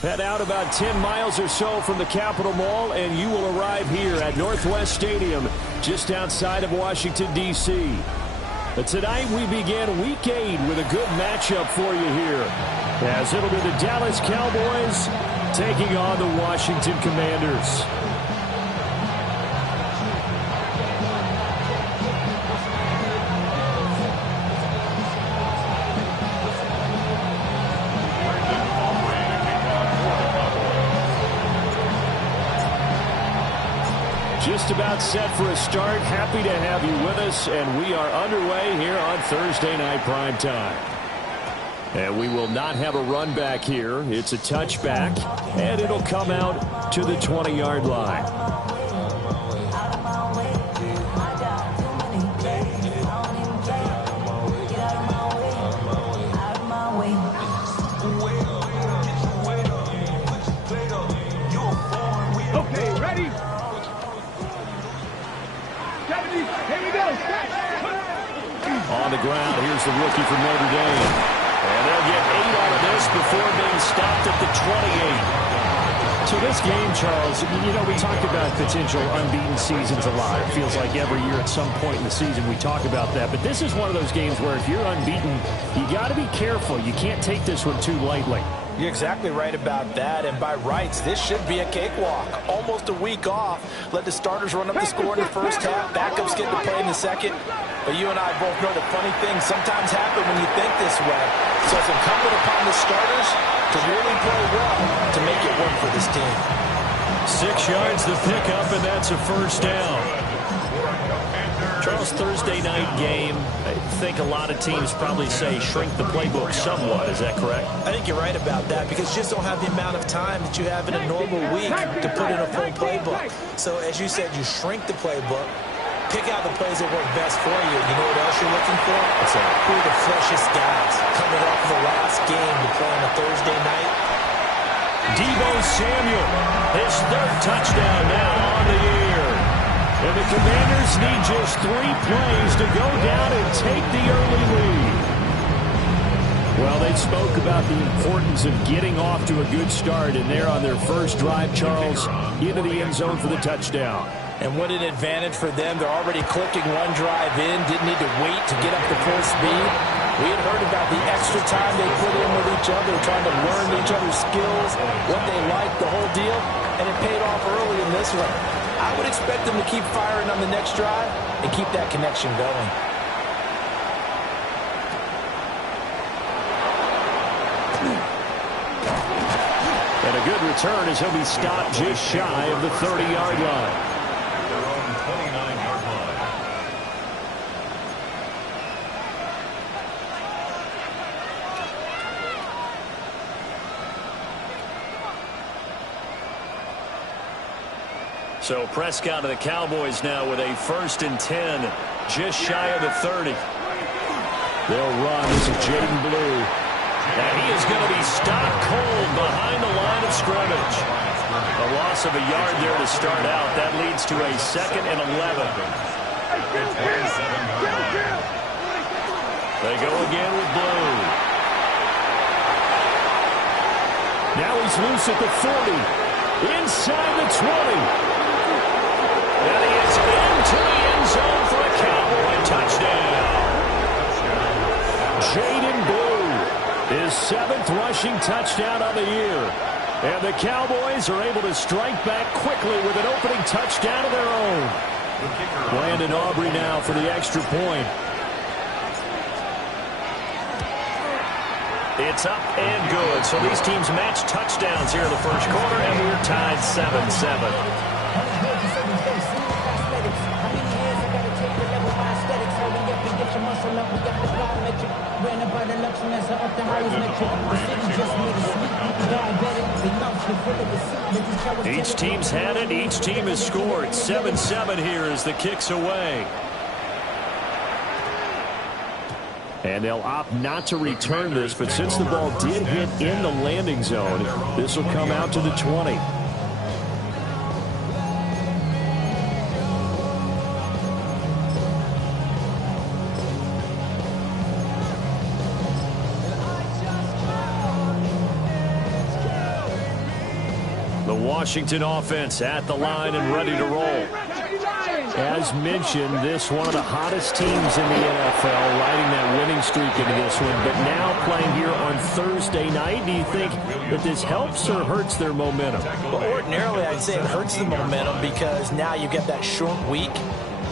Head out about 10 miles or so from the Capitol Mall, and you will arrive here at Northwest Stadium, just outside of Washington, D.C. But tonight we begin Week 8 with a good matchup for you here, as it'll be the Dallas Cowboys taking on the Washington Commanders. Just about set for a start. Happy to have you with us, and we are underway here on Thursday Night Prime Time. And we will not have a run back here. It's a touchback, and it'll come out to the 20-yard line. Okay, ready? Here we go. On the ground, here's the rookie from Notre Dame. And they'll get 8 out of this before being stopped at the 28. So this game, Charles, you know, we talked about potential unbeaten seasons a lot. It feels like every year at some point in the season we talk about that. But this is one of those games where if you're unbeaten, you got to be careful. You can't take this one too lightly. You're exactly right about that, and by rights, this should be a cakewalk. Almost a week off. Let the starters run up the score in the first half. Backups get to play in the second. But you and I both know the funny things sometimes happen when you think this way. So it's incumbent upon the starters to really play well to make it work for this team. 6 yards the pickup, and that's a first down. Charles, Thursday night game, I think a lot of teams probably say shrink the playbook somewhat. Is that correct? I think you're right about that because you just don't have the amount of time that you have in a normal week to put in a full playbook. So as you said, you shrink the playbook, pick out the plays that work best for you. You know what else you're looking for? What's that? Who are the freshest guys coming off the last game to play on a Thursday night? Deebo Samuel, his 3rd touchdown now on the year. And the Commanders need just 3 plays to go down and take the early lead. Well, they spoke about the importance of getting off to a good start, and they're on their first drive, Charles, into the end zone for the touchdown. And what an advantage for them. They're already clicking one drive in, didn't need to wait to get up to full speed. We had heard about the extra time they put in with each other, trying to learn each other's skills, what they liked, the whole deal, and it paid off early in this one. I would expect them to keep firing on the next drive and keep that connection going. And a good return as he'll be stopped just shy of the 30-yard line. Their own 29-yard line. So Prescott of the Cowboys now with a 1st and 10, just shy of the 30. They'll run. This is Jaden Blue. And he is going to be stopped cold behind the line of scrimmage. A loss of a yard there to start out. That leads to a 2nd and 11. They go again with Blue. Now he's loose at the 40. Inside the 20. And he is into the end zone for a Cowboy touchdown. Jaden Blue, his 7th rushing touchdown on the year. And the Cowboys are able to strike back quickly with an opening touchdown of their own. Brandon Aubrey now for the extra point. It's up and good. So these teams match touchdowns here in the first quarter, and we're tied 7-7. Each team's had it. Each team has scored. 7-7 here as the kick's away. And they'll opt not to return this, but since the ball did hit in the landing zone, this will come out to the 20. Washington offense at the line and ready to roll. As mentioned, this one of the hottest teams in the NFL, riding that winning streak into this one, but now playing here on Thursday night. Do you think that this helps or hurts their momentum? Well, ordinarily, I'd say it hurts the momentum because now you get that short week.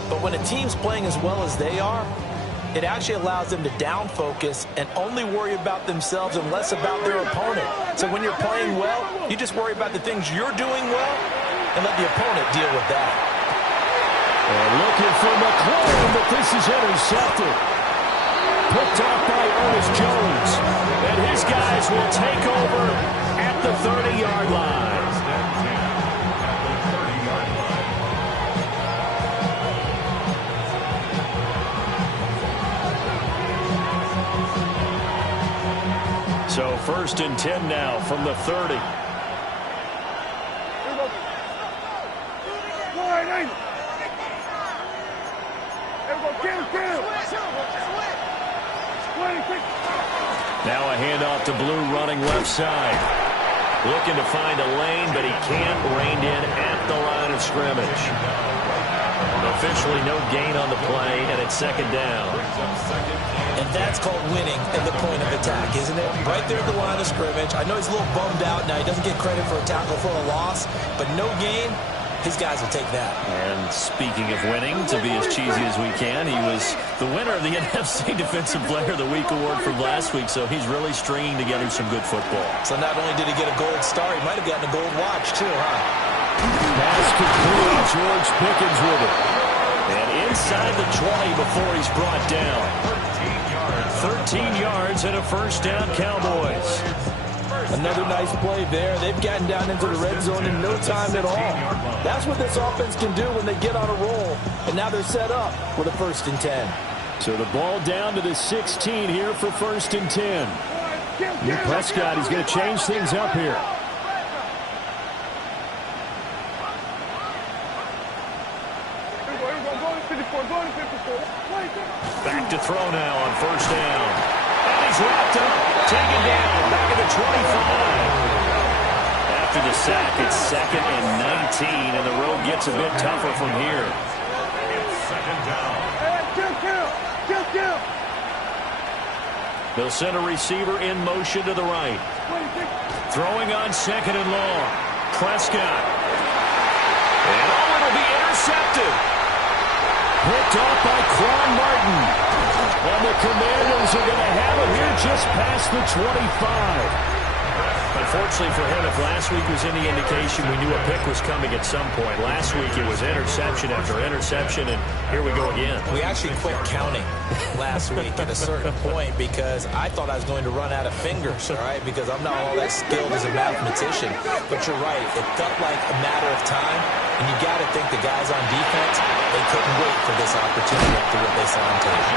But when a team's playing as well as they are, it actually allows them to down focus and only worry about themselves and less about their opponent. So when you're playing well, you just worry about the things you're doing well and let the opponent deal with that. And looking for McClellan, but this is intercepted. Picked off by Ernest Jones. And his guys will take over at the 30-yard line. So 1st and 10 now from the 30. Now a handoff to Blue running left side. Looking to find a lane, but he can't. Reined in at the line of scrimmage. Officially no gain on the play, and it's 2nd down. And that's called winning at the point of attack, isn't it? Right there at the line of scrimmage. I know he's a little bummed out now. He doesn't get credit for a tackle for a loss, but no gain. His guys will take that. And speaking of winning, to be as cheesy as we can, he was the winner of the NFC Defensive Player of the Week award from last week, so he's really stringing together some good football. So not only did he get a gold star, he might have gotten a gold watch too, huh? Pass complete. George Pickens with it. And inside the 20 before he's brought down. 13 yards and a 1st down, Cowboys. Another nice play there. They've gotten down into the red zone in no time at all. That's what this offense can do when they get on a roll. And now they're set up with a 1st and 10. So the ball down to the 16 here for 1st and 10. New Prescott, he's going to change things up here. Back to throw now on 1st down. And he's wrapped up, taken down, back at the 25. After the sack, it's 2nd and 19, and the road gets a bit tougher from here. It's 2nd down. They'll send a receiver in motion to the right. Throwing on 2nd and long. Prescott. And it'll be intercepted. Picked off by Quan Martin. And the Commanders are going to have it here just past the 25. Unfortunately for him, if last week was any indication, we knew a pick was coming at some point. Last week it was interception after interception, and here we go again. We actually quit counting last week at a certain point because I thought I was going to run out of fingers, all right, because I'm not all that skilled as a mathematician. But you're right. It felt like a matter of time, and you got to think the guys on defense, they couldn't wait for this opportunity after what they saw on tape.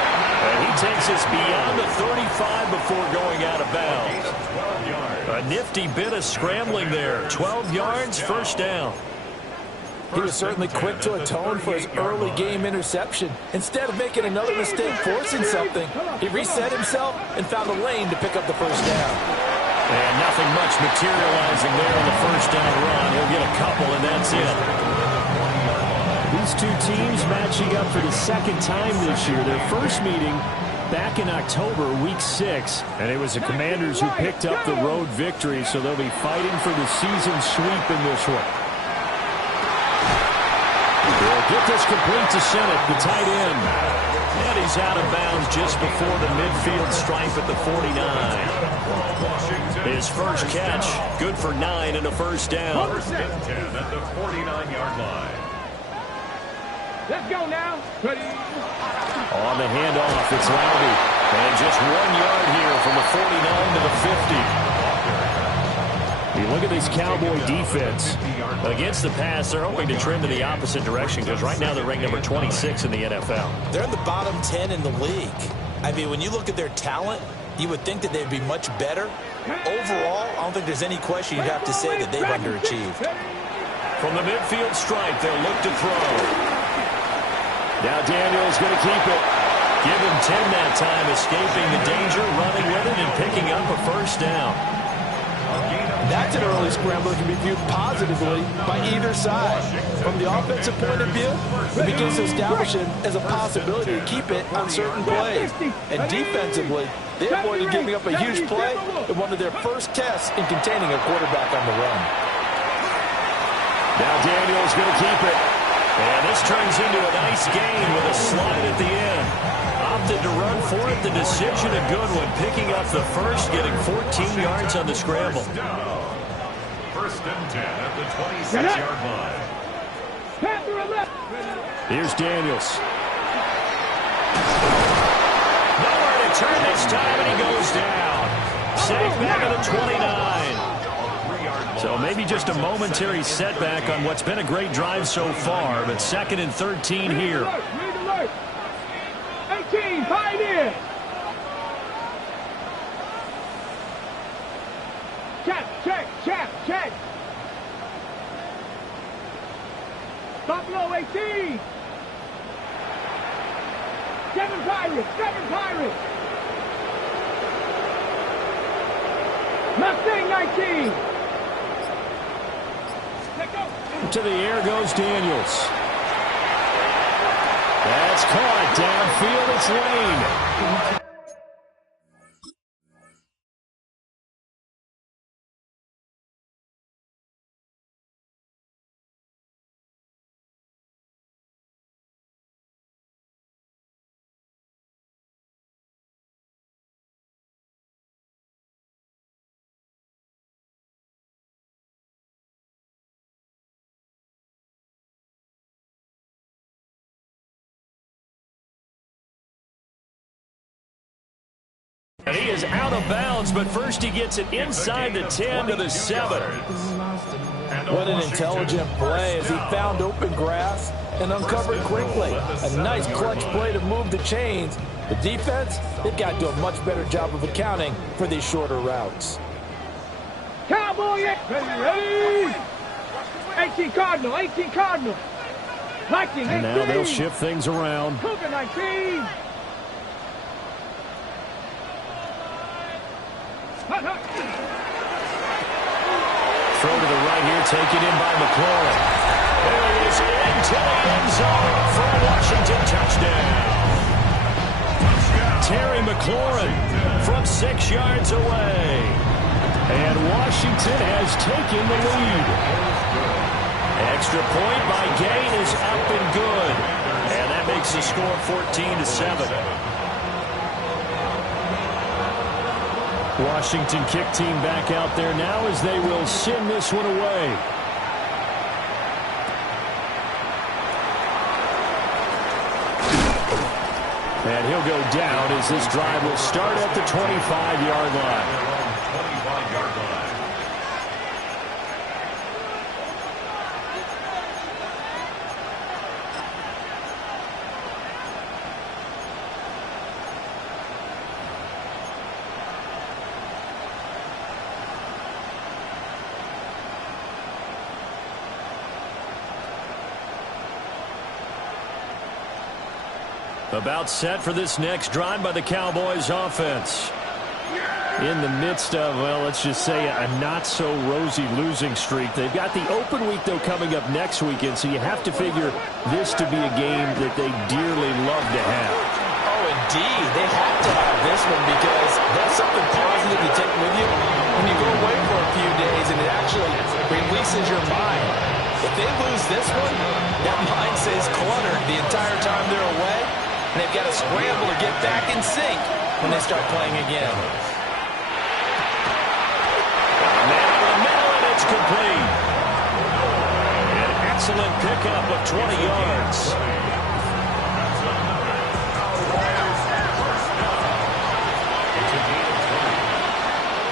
And he takes us beyond the 35 before going out of bounds. A nifty bit of scrambling there. 12 yards, 1st down. He was certainly quick to atone for his early game interception. Instead of making another mistake forcing something, he reset himself and found a lane to pick up the 1st down. And nothing much materializing there on the 1st down run. He'll get a couple, and that's it. These two teams matching up for the 2nd time this year. Their first meeting back in October, week 6, and it was the Commanders who picked up the road victory, so they'll be fighting for the season sweep in this one. They'll get this complete to Sennett, the tight end. And he's out of bounds just before the midfield stripe at the 49. His first catch, good for 9 and a 1st down. 1st and 10 at the 49-yard line. Let's go now. Ready. On the handoff, it's Laube. And just 1 yard here from the 49 to the 50. You look at this Cowboy defense. Against the pass, they're hoping to trend in the opposite direction because right now they're ranked number 26 in the NFL. They're in the bottom 10 in the league. I mean, when you look at their talent, you would think that they'd be much better. Overall, I don't think there's any question you'd have to say that they've underachieved. From the midfield stripe, they'll look to throw. Now Daniel's going to keep it. Give him 10 that time, escaping the danger, running with it, and picking up a 1st down. That's an early scramble that can be viewed positively by either side. From the offensive point of view, it begins to establish it as a possibility to keep it on certain plays. And defensively, they avoided giving up a huge play in one of their first tests in containing a quarterback on the run. Now Daniel's going to keep it. And this turns into a nice gain with a slide at the end. Opted to run for it. The decision a good one. Picking up the first, getting 14 yards on the scramble. First and 10 at the 26-yard line. Here's Daniels. Nowhere to turn this time, and he goes down. Safe back at the 29. So maybe just a momentary setback on what's been a great drive so far, but 2nd and 13 here. 18, pioneer. Check. Buffalo 18. 7 Pirates. Mustang 19. To the air goes Daniels. That's caught downfield. It's Lane. And he is out of bounds, but first he gets it inside the 10 to the 7. What an intelligent play as he found open grass and uncovered quickly. A nice clutch play to move the chains. The defense, they've got to do a much better job of accounting for these shorter routes. Cowboy, ready. 18 Cardinal. Lightning, 18. And now they'll shift things around. Cougar 19. Throw to the right here, taken in by McLaurin. There he is into the end zone for a Washington touchdown. Terry McLaurin from 6 yards away. And Washington has taken the lead. Extra point by Gain is up and good. And that makes the score 14-7. Washington kick team back out there now as they will send this one away. And he'll go down as this drive will start at the 25-yard line. About set for this next drive by the Cowboys offense. In the midst of, well, let's just say a not-so-rosy losing streak. They've got the open week, though, coming up next weekend, so you have to figure this to be a game that they dearly love to have. Oh, indeed. They have to have this one because that's something positive to take with you when you go away for a few days and it actually releases your mind. If they lose this one, that mind stays cluttered the entire time they're away. And they've got to scramble to get back in sync when they start playing again. Man in the middle, and it's complete. An excellent pickup of 20 yards.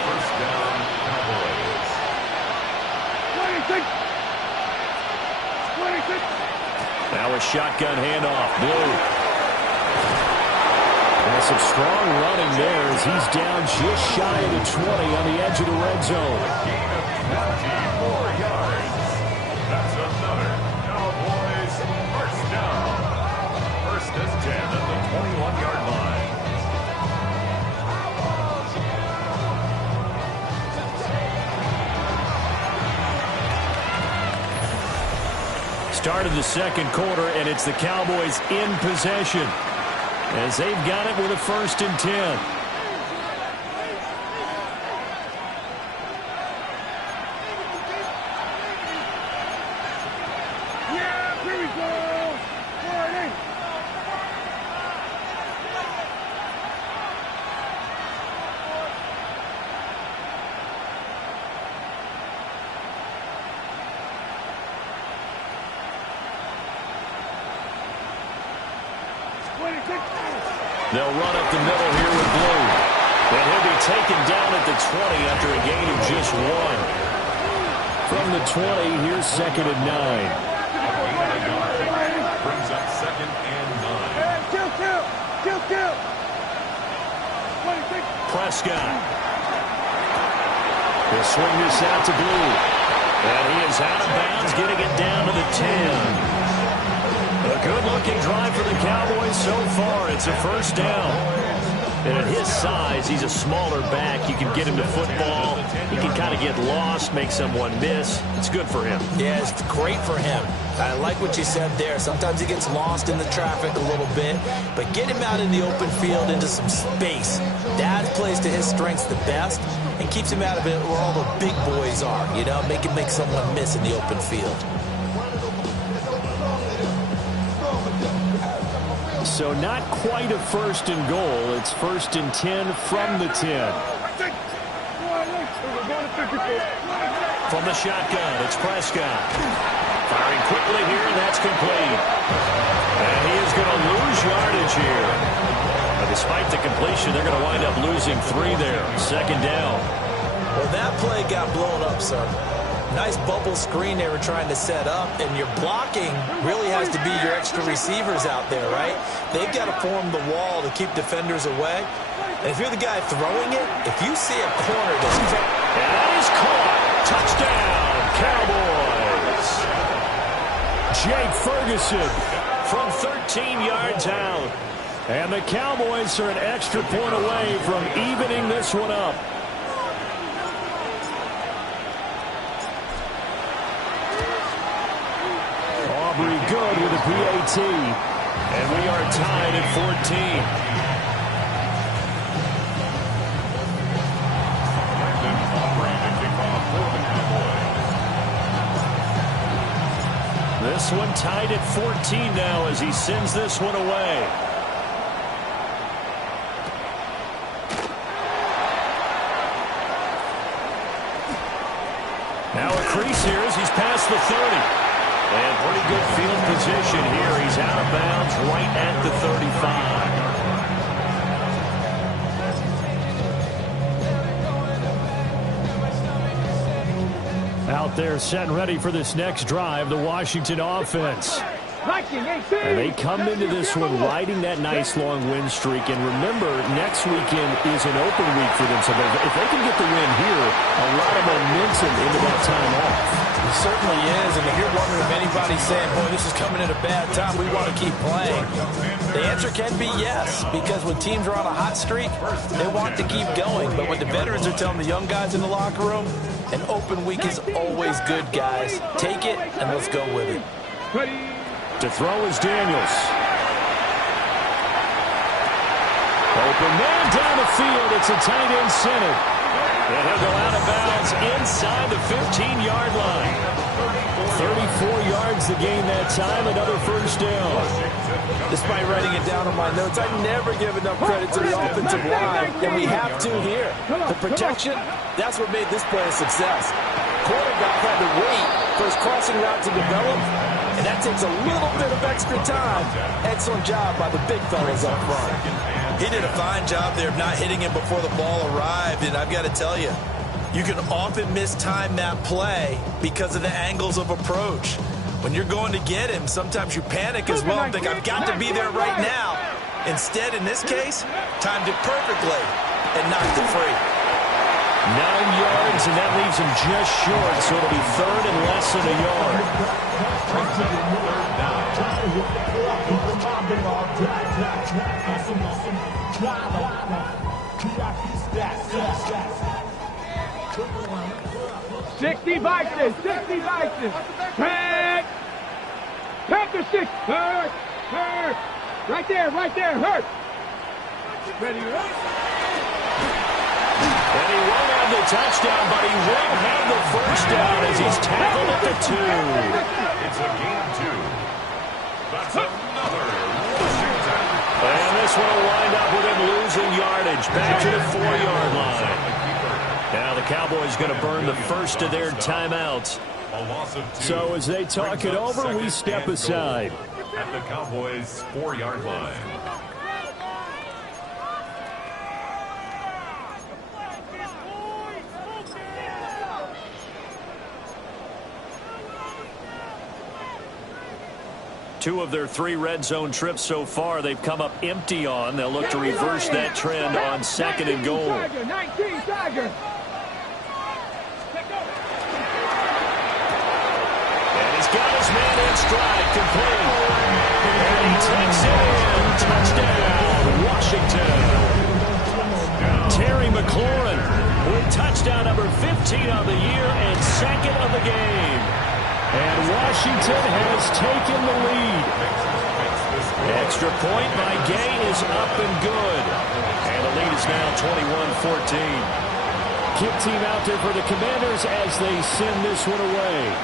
First down, Cowboys. 26. Now a shotgun handoff. Blue. And some strong running there as he's down just shy of the 20 on the edge of the red zone. Gain of 24 yards. That's another Cowboys first down. First and 10 at the 21-yard line. start of the second quarter, and it's the Cowboys in possession as they've got it with a 1st and 10. They'll run up the middle here with Blue. And he'll be taken down at the 20 after a gain of just 1. From the 20, here's 2nd and 9. Brings up 2nd and 9. Prescott. He'll swing this out to Blue. And he is out of bounds, getting it down to the 10. A good-looking drive for the Cowboys so far. It's a 1st down. And at his size, he's a smaller back. You can get him to football. He can kind of get lost, make someone miss. It's good for him. Yeah, it's great for him. I like what you said there. Sometimes he gets lost in the traffic a little bit, but get him out in the open field into some space. That plays to his strengths the best and keeps him out of it where all the big boys are, you know, make someone miss in the open field. So not quite a 1st and goal. It's 1st and 10 from the 10. From the shotgun, it's Prescott. Firing quickly here, and that's complete. And he is going to lose yardage here. But despite the completion, they're going to wind up losing 3 there. 2nd down. Well, that play got blown up, sir. Nice bubble screen they were trying to set up, and your blocking really has to be your extra receivers out there, right? They've got to form the wall to keep defenders away. And if you're the guy throwing it, if you see a corner that's... And that is caught. Touchdown, Cowboys. Jake Ferguson From 13 yards out. And the Cowboys are an extra point away from evening this one up. Aubrey good with a PAT. And we are tied at 14. This one tied at 14 now as he sends this one away. Now a crease here as he's past the 30. And pretty good field position here. He's out of bounds right at the 35. Out there set and ready for this next drive, the Washington offense. And they come into this one riding that nice long win streak. And remember, next weekend is an open week for them. So if they can get the win here, a lot of momentum into that time off. It certainly is. And if you're wondering if anybody's saying, boy, this is coming at a bad time, we want to keep playing, the answer can be yes. Because when teams are on a hot streak, they want to keep going. But what the veterans are telling the young guys in the locker room, an open week is always good, guys. Take it, and let's go with it. To throw is Daniels. Open man down the field. It's a tight end center. And he'll go out of bounds inside the 15-yard line. 34 yards the gain that time. Another 1st down. Despite writing it down on my notes, I never give enough credit to the offensive line, and we have to here. The protection, that's what made this play a success. Quarterback had to wait for his crossing route to develop, and that takes a little bit of extra time. Excellent job by the big fellas up front. He did a fine job there of not hitting him before the ball arrived, and I've got to tell you, you can often mistime that play because of the angles of approach. When you're going to get him, sometimes you panic as well and think, I've got to be there right now. Instead, in this case, timed it perfectly and knocked it free. 9 yards, and that leaves him just short, so it'll be 3rd and less than a yard. Sixty Vikings, 60 Vikings. Back. 26. Hurt. Hurt. Right there. Hurt. Ready, hurt. And he won't have the touchdown, but he will have the first down as he's tackled at the 2. It's a gain of 2. That's another Washington. And this one will wind up with him losing yardage back to the 4-yard line. Now the Cowboys going to burn the first of their timeouts. A loss of 2. So as they talk it over, we step aside. At the Cowboys' 4-yard line. Two of their 3 red zone trips so far, they've come up empty on. They'll look to reverse that trend on 2nd and goal. 19 Tiger. And he's got his man in stride, complete. And he takes it in. Touchdown, Washington. Terry McLaurin with touchdown number 15 of the year and 2nd of the game. And Washington has taken the lead. Extra point by Gay is up and good. And the lead is now 21-14. Kick team out there for the Commanders as they send this one away.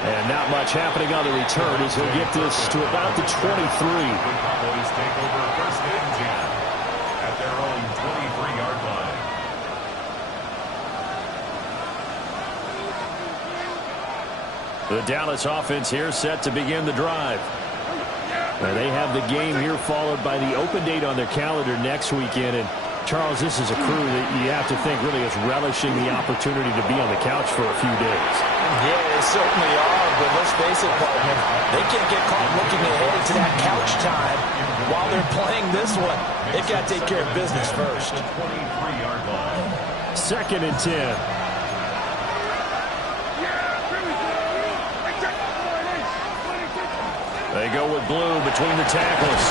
And not much happening on the return as he'll get this to about the 23. The Cowboys take over 1st and 10 at their own 23-yard line. The Dallas offense here set to begin the drive. They have the game here followed by the open date on their calendar next weekend. And Charles, this is a crew that you have to think really is relishing the opportunity to be on the couch for a few days. Yeah, they certainly are, but let's face it, partner, they can't get caught looking ahead to that couch time while they're playing this one. They've got to take care of business first. 23-yard line. 2nd and 10. They go with Blue between the tackles.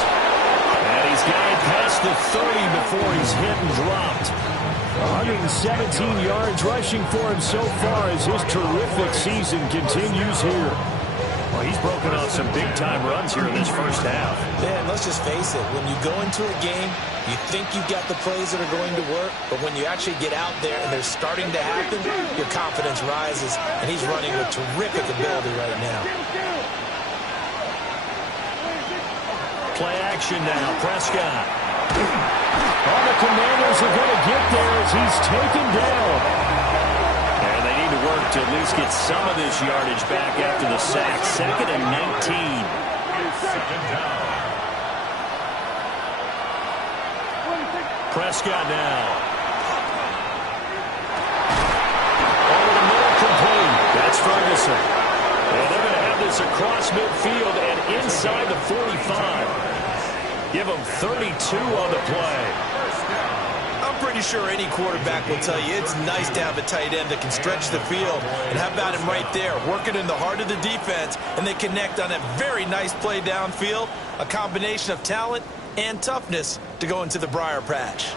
And he's got it past the 30 before he's hit and dropped. 117 yards rushing for him so far as his terrific season continues here. Well, he's broken off some big-time runs here in this first half. Yeah, and let's just face it. When you go into a game, you think you've got the plays that are going to work, but when you actually get out there and they're starting to happen, your confidence rises, and he's running with terrific ability right now. Play action now. Prescott. All the Commanders are going to get there as he's taken down. And they need to work to at least get some of this yardage back after the sack. 2nd and 19. 2nd down. Prescott now. Over the middle, complete. That's Ferguson. And they're going to have this across midfield and inside the 45. Give them 32 on the play. I'm pretty sure any quarterback will tell you it's nice to have a tight end that can stretch the field. And how about him right there, working in the heart of the defense, and they connect on a very nice play downfield, a combination of talent and toughness to go into the briar patch.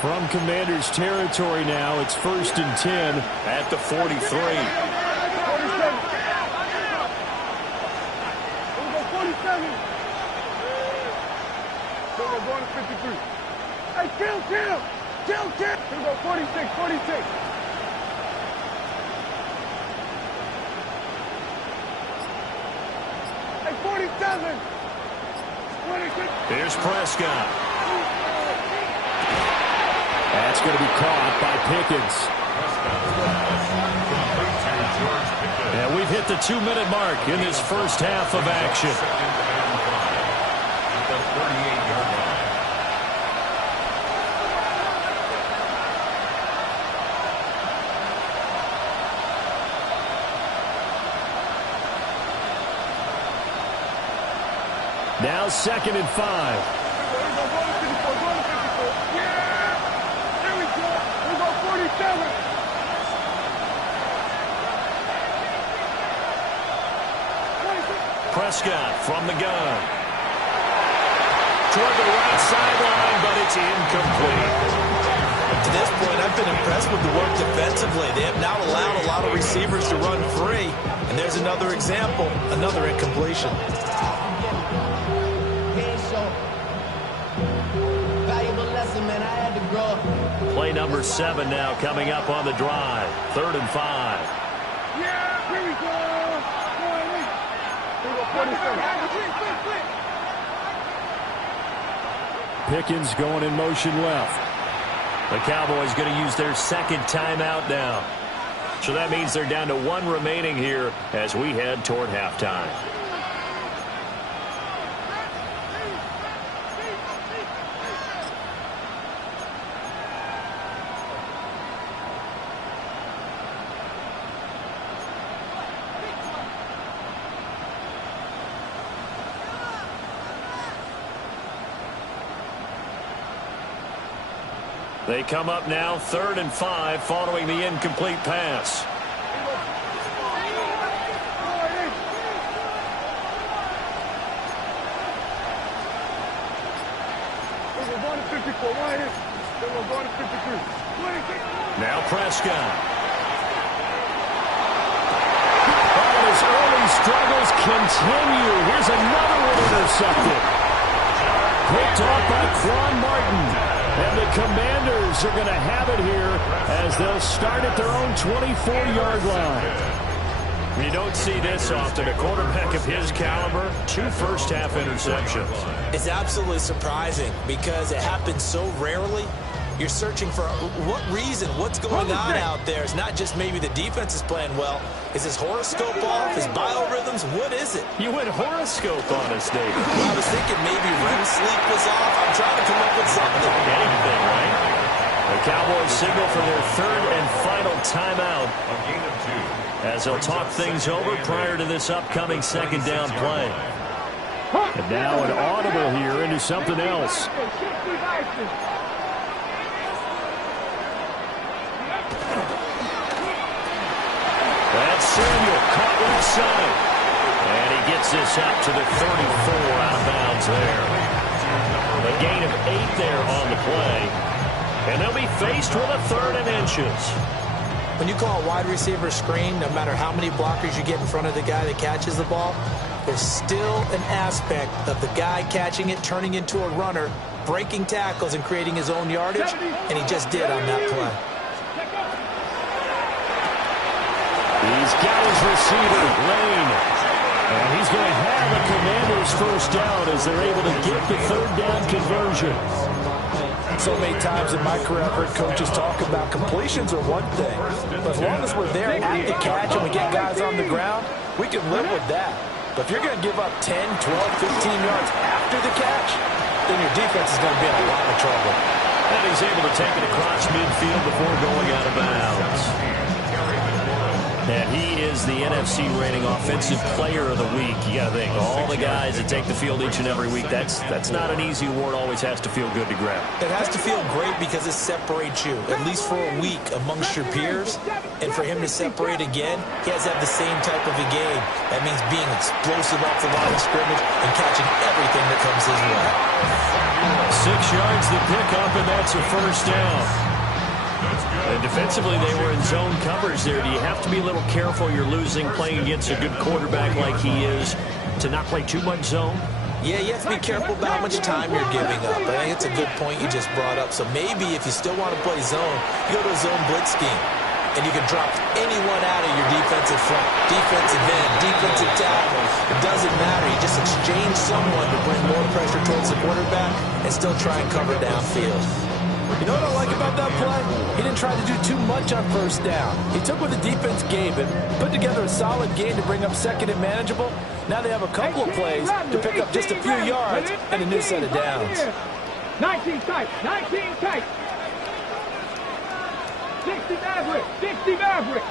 From Commanders territory now, it's 1st and 10 at the 43. Going to 53. Hey, kill. Here we go, 46. Hey, 47. 26. Here's Prescott. That's going to be caught by Pickens. And we've hit the 2-minute mark in this first half of action. At the 38-yard line. Now 2nd and 5. Prescott from the gun. Toward the right sideline, but it's incomplete. to this point, I've been impressed with the work defensively. They have now allowed a lot of receivers to run free. And there's another example, another incompletion. Play number 7 now coming up on the drive. 3rd and 5. Yeah, here we go. Pickens going in motion left. The Cowboys going to use their 2nd timeout now. So that means they're down to 1 remaining here as we head toward halftime. They come up now 3rd and 5 following the incomplete pass. Now Prescott. And his early struggles continue. Here's another one intercepted. Picked off by Quan Martin. And the Commanders are going to have it here as they'll start at their own 24-yard line. You don't see this often. A quarterback of his caliber, 2 first-half interceptions. It's absolutely surprising because it happens so rarely. You're searching for what reason, what's going on out there. It's not just maybe the defense is playing well. Is his horoscope off? His biorhythms? What is it? You went horoscope on us, David. Well, I was thinking maybe REM sleep was off. I'm trying to come up with something. Anything, right? The Cowboys signal for their 3rd and final timeout as they'll talk things over prior to this upcoming 2nd down play. And now an audible here into something else. That's Samuel caught left side. And he gets this out to the 34 out of bounds there. A gain of 8 there on the play. And they'll be faced with a 3rd and inches. When you call a wide receiver screen, no matter how many blockers you get in front of the guy that catches the ball, there's still an aspect of the guy catching it, turning into a runner, breaking tackles and creating his own yardage, and he just did on that play. He's got his receiver, Lane. And he's going to have a Commanders first down as they're able to get the 3rd down conversion. So many times in my career I've heard coaches talk about completions are one thing. But as long as we're there at the catch and we get guys on the ground, we can live with that. But if you're going to give up 10, 12, 15 yards after the catch, then your defense is going to be in a lot of trouble. And he's able to take it across midfield before going out of bounds. And he is the NFC reigning offensive player of the week. You got to think, all the guys that take the field each and every week, that's not an easy award. Always has to feel good to grab. It has to feel great because it separates you, at least for a week, amongst your peers. And for him to separate again, he has to have the same type of a game. That means being explosive off the line of scrimmage and catching everything that comes his way. 6 yards the pickup, and that's a first down. And defensively, they were in zone coverage there. Do you have to be a little careful? You're losing playing against a good quarterback like he is to not play too much zone? Yeah, you have to be careful about how much time you're giving up. I think it's a good point you just brought up. So maybe if you still want to play zone, you go to a zone blitz scheme. And you can drop anyone out of your defensive front, defensive end, defensive tackle. It doesn't matter. You just exchange someone to bring more pressure towards the quarterback and still try and cover downfield. You know what I like about that play? He didn't try to do too much on first down. He took what the defense gave him, put together a solid game to bring up 2nd and manageable. Now they have a couple of plays to pick up just a few yards and a new set of downs. 19 tight, 19 tight. 60 Maverick, 60 Maverick.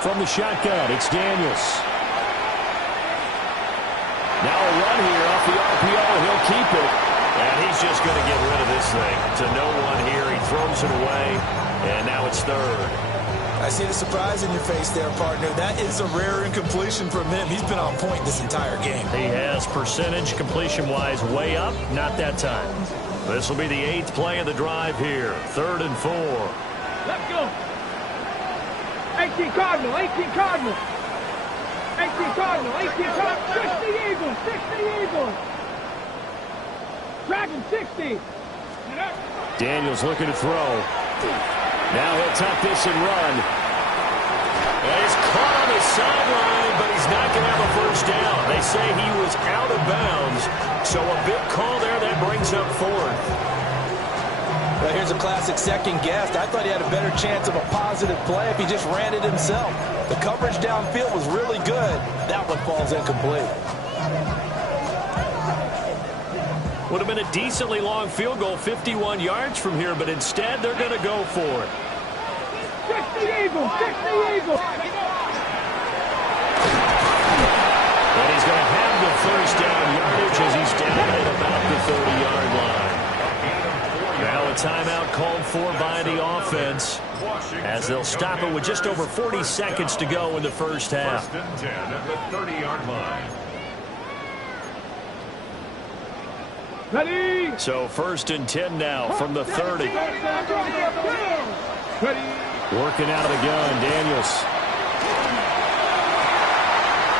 From the shotgun, it's Daniels. Now a run here off the RPO, and he'll keep it. And he's just going to get rid of this thing. To no one here, he throws it away, and now it's 3rd. I see the surprise in your face there, partner. That is a rare incompletion from him. He's been on point this entire game. He has percentage completion-wise way up. Not that time. This will be the 8th play of the drive here. 3rd and 4. Let's go. 18 Cardinal, 18 Cardinal. 18 Cardinal, 18 Cardinal. 60 Eagles, 60 Eagles. Dragon 60. Daniels looking to throw. Now he'll tuck this and run. And he's caught on the sideline, but he's not going to have a first down. They say he was out of bounds, so a big call there that brings up 4th. Well, here's a classic second guess. I thought he had a better chance of a positive play if he just ran it himself. The coverage downfield was really good. That one falls incomplete. Would have been a decently long field goal, 51 yards from here, but instead they're going to go for it. 60 Eagles, 60 Eagles. And he's going to have the first down yardage as he's down at about the 30-yard line. Now a timeout called for by the offense as they'll stop it with just over 40 seconds to go in the first half. 1st and 10 at the 30-yard line. Ready. So 1st and 10 now from the 30. Ready. Working out of the gun, Daniels.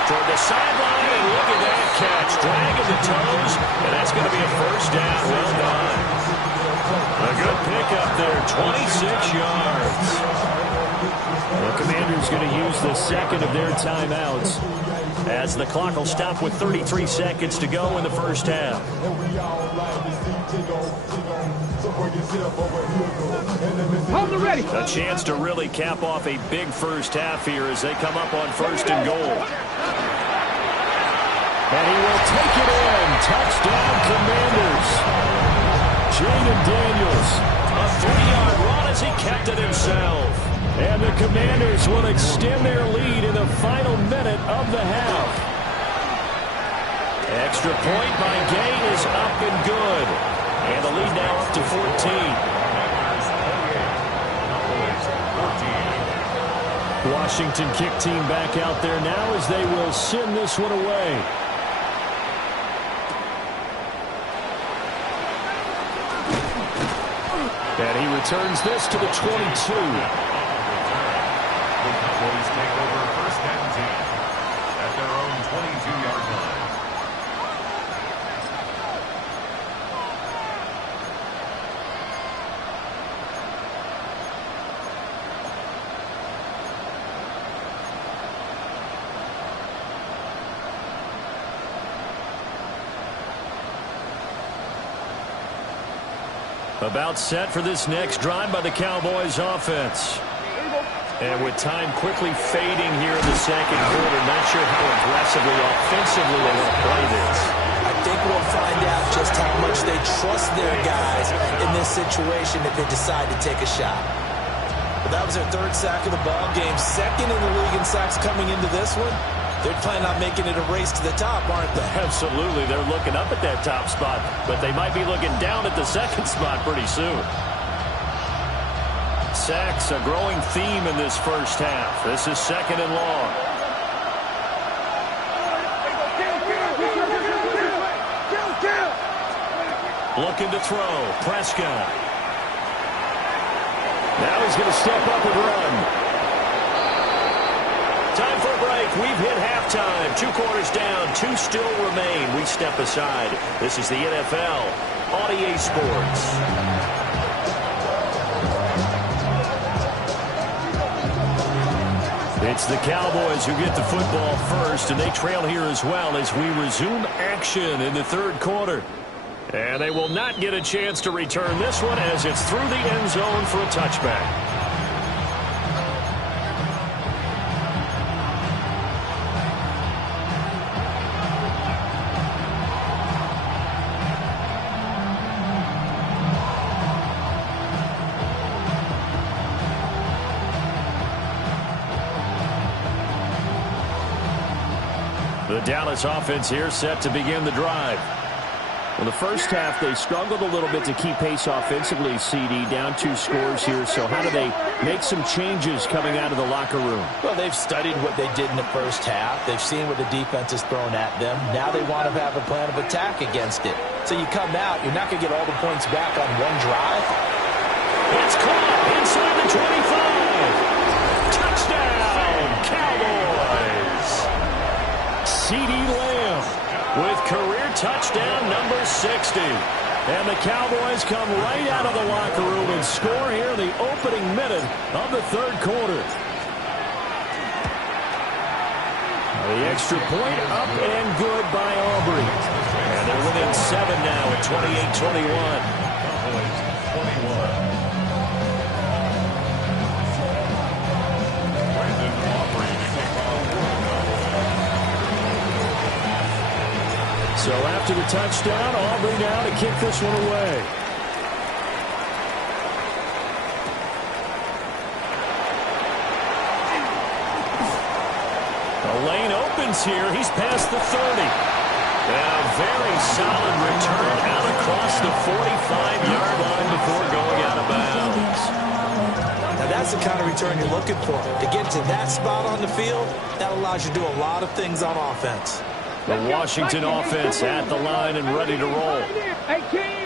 Toward the sideline, and look at that catch. Dragging the toes, and that's going to be a first down. Well done. A good pickup there, 26 yards. The Commanders going to use the second of their timeouts as the clock will stop with 33 seconds to go in the first half. Hold the ready. A chance to really cap off a big first half here as they come up on 1st and goal. And he will take it in. Touchdown, Commanders. Jaden Daniels, a 3-yard run as he kept it himself. And the Commanders will extend their lead in the final minute of the half. Extra point by Gay is up and good. And the lead now up to 14. Washington kick team back out there now as they will send this one away. And he returns this to the 22. The Cowboys take over 1st and 10 at their own 22-yard line. About set for this next drive by the Cowboys offense. And with time quickly fading here in the second quarter, not sure how aggressively, offensively they want to play this. I think we'll find out just how much they trust their guys in this situation if they decide to take a shot. But that was their 3rd sack of the ball game, 2nd in the league in sacks coming into this one. They're planning on making it a race to the top, aren't they? Absolutely. They're looking up at that top spot, but they might be looking down at the second spot pretty soon. Sacks, a growing theme in this first half. This is 2nd and long. Looking to throw. Prescott. Now he's going to step up and run. Time for a break. We've hit halftime. 2 quarters down. 2 still remain. We step aside. This is the NFL on EA Sports. It's the Cowboys who get the football first, and they trail here as well as we resume action in the 3rd quarter. And they will not get a chance to return this one as it's through the end zone for a touchback. The Dallas offense here set to begin the drive. Well, the first half, they struggled a little bit to keep pace offensively, CD, down 2 scores here. So how do they make some changes coming out of the locker room? Well, they've studied what they did in the first half. They've seen what the defense has thrown at them. Now they want to have a plan of attack against it. So you come out, you're not going to get all the points back on one drive. It's caught inside the 25. Touchdown, Cowboys. CD Lamb with career touchdown number 60. And the Cowboys come right out of the locker room and score here in the opening minute of the third quarter. The extra point up and good by Aubrey. And they're within 7 now at 28-21. So after the touchdown, Aubrey now to kick this one away. The lane opens here. He's past the 30. And a very solid return out across the 45-yard line before going out of bounds. Now that's the kind of return you're looking for. To get to that spot on the field, that allows you to do a lot of things on offense. The Washington offense at the line and ready to roll.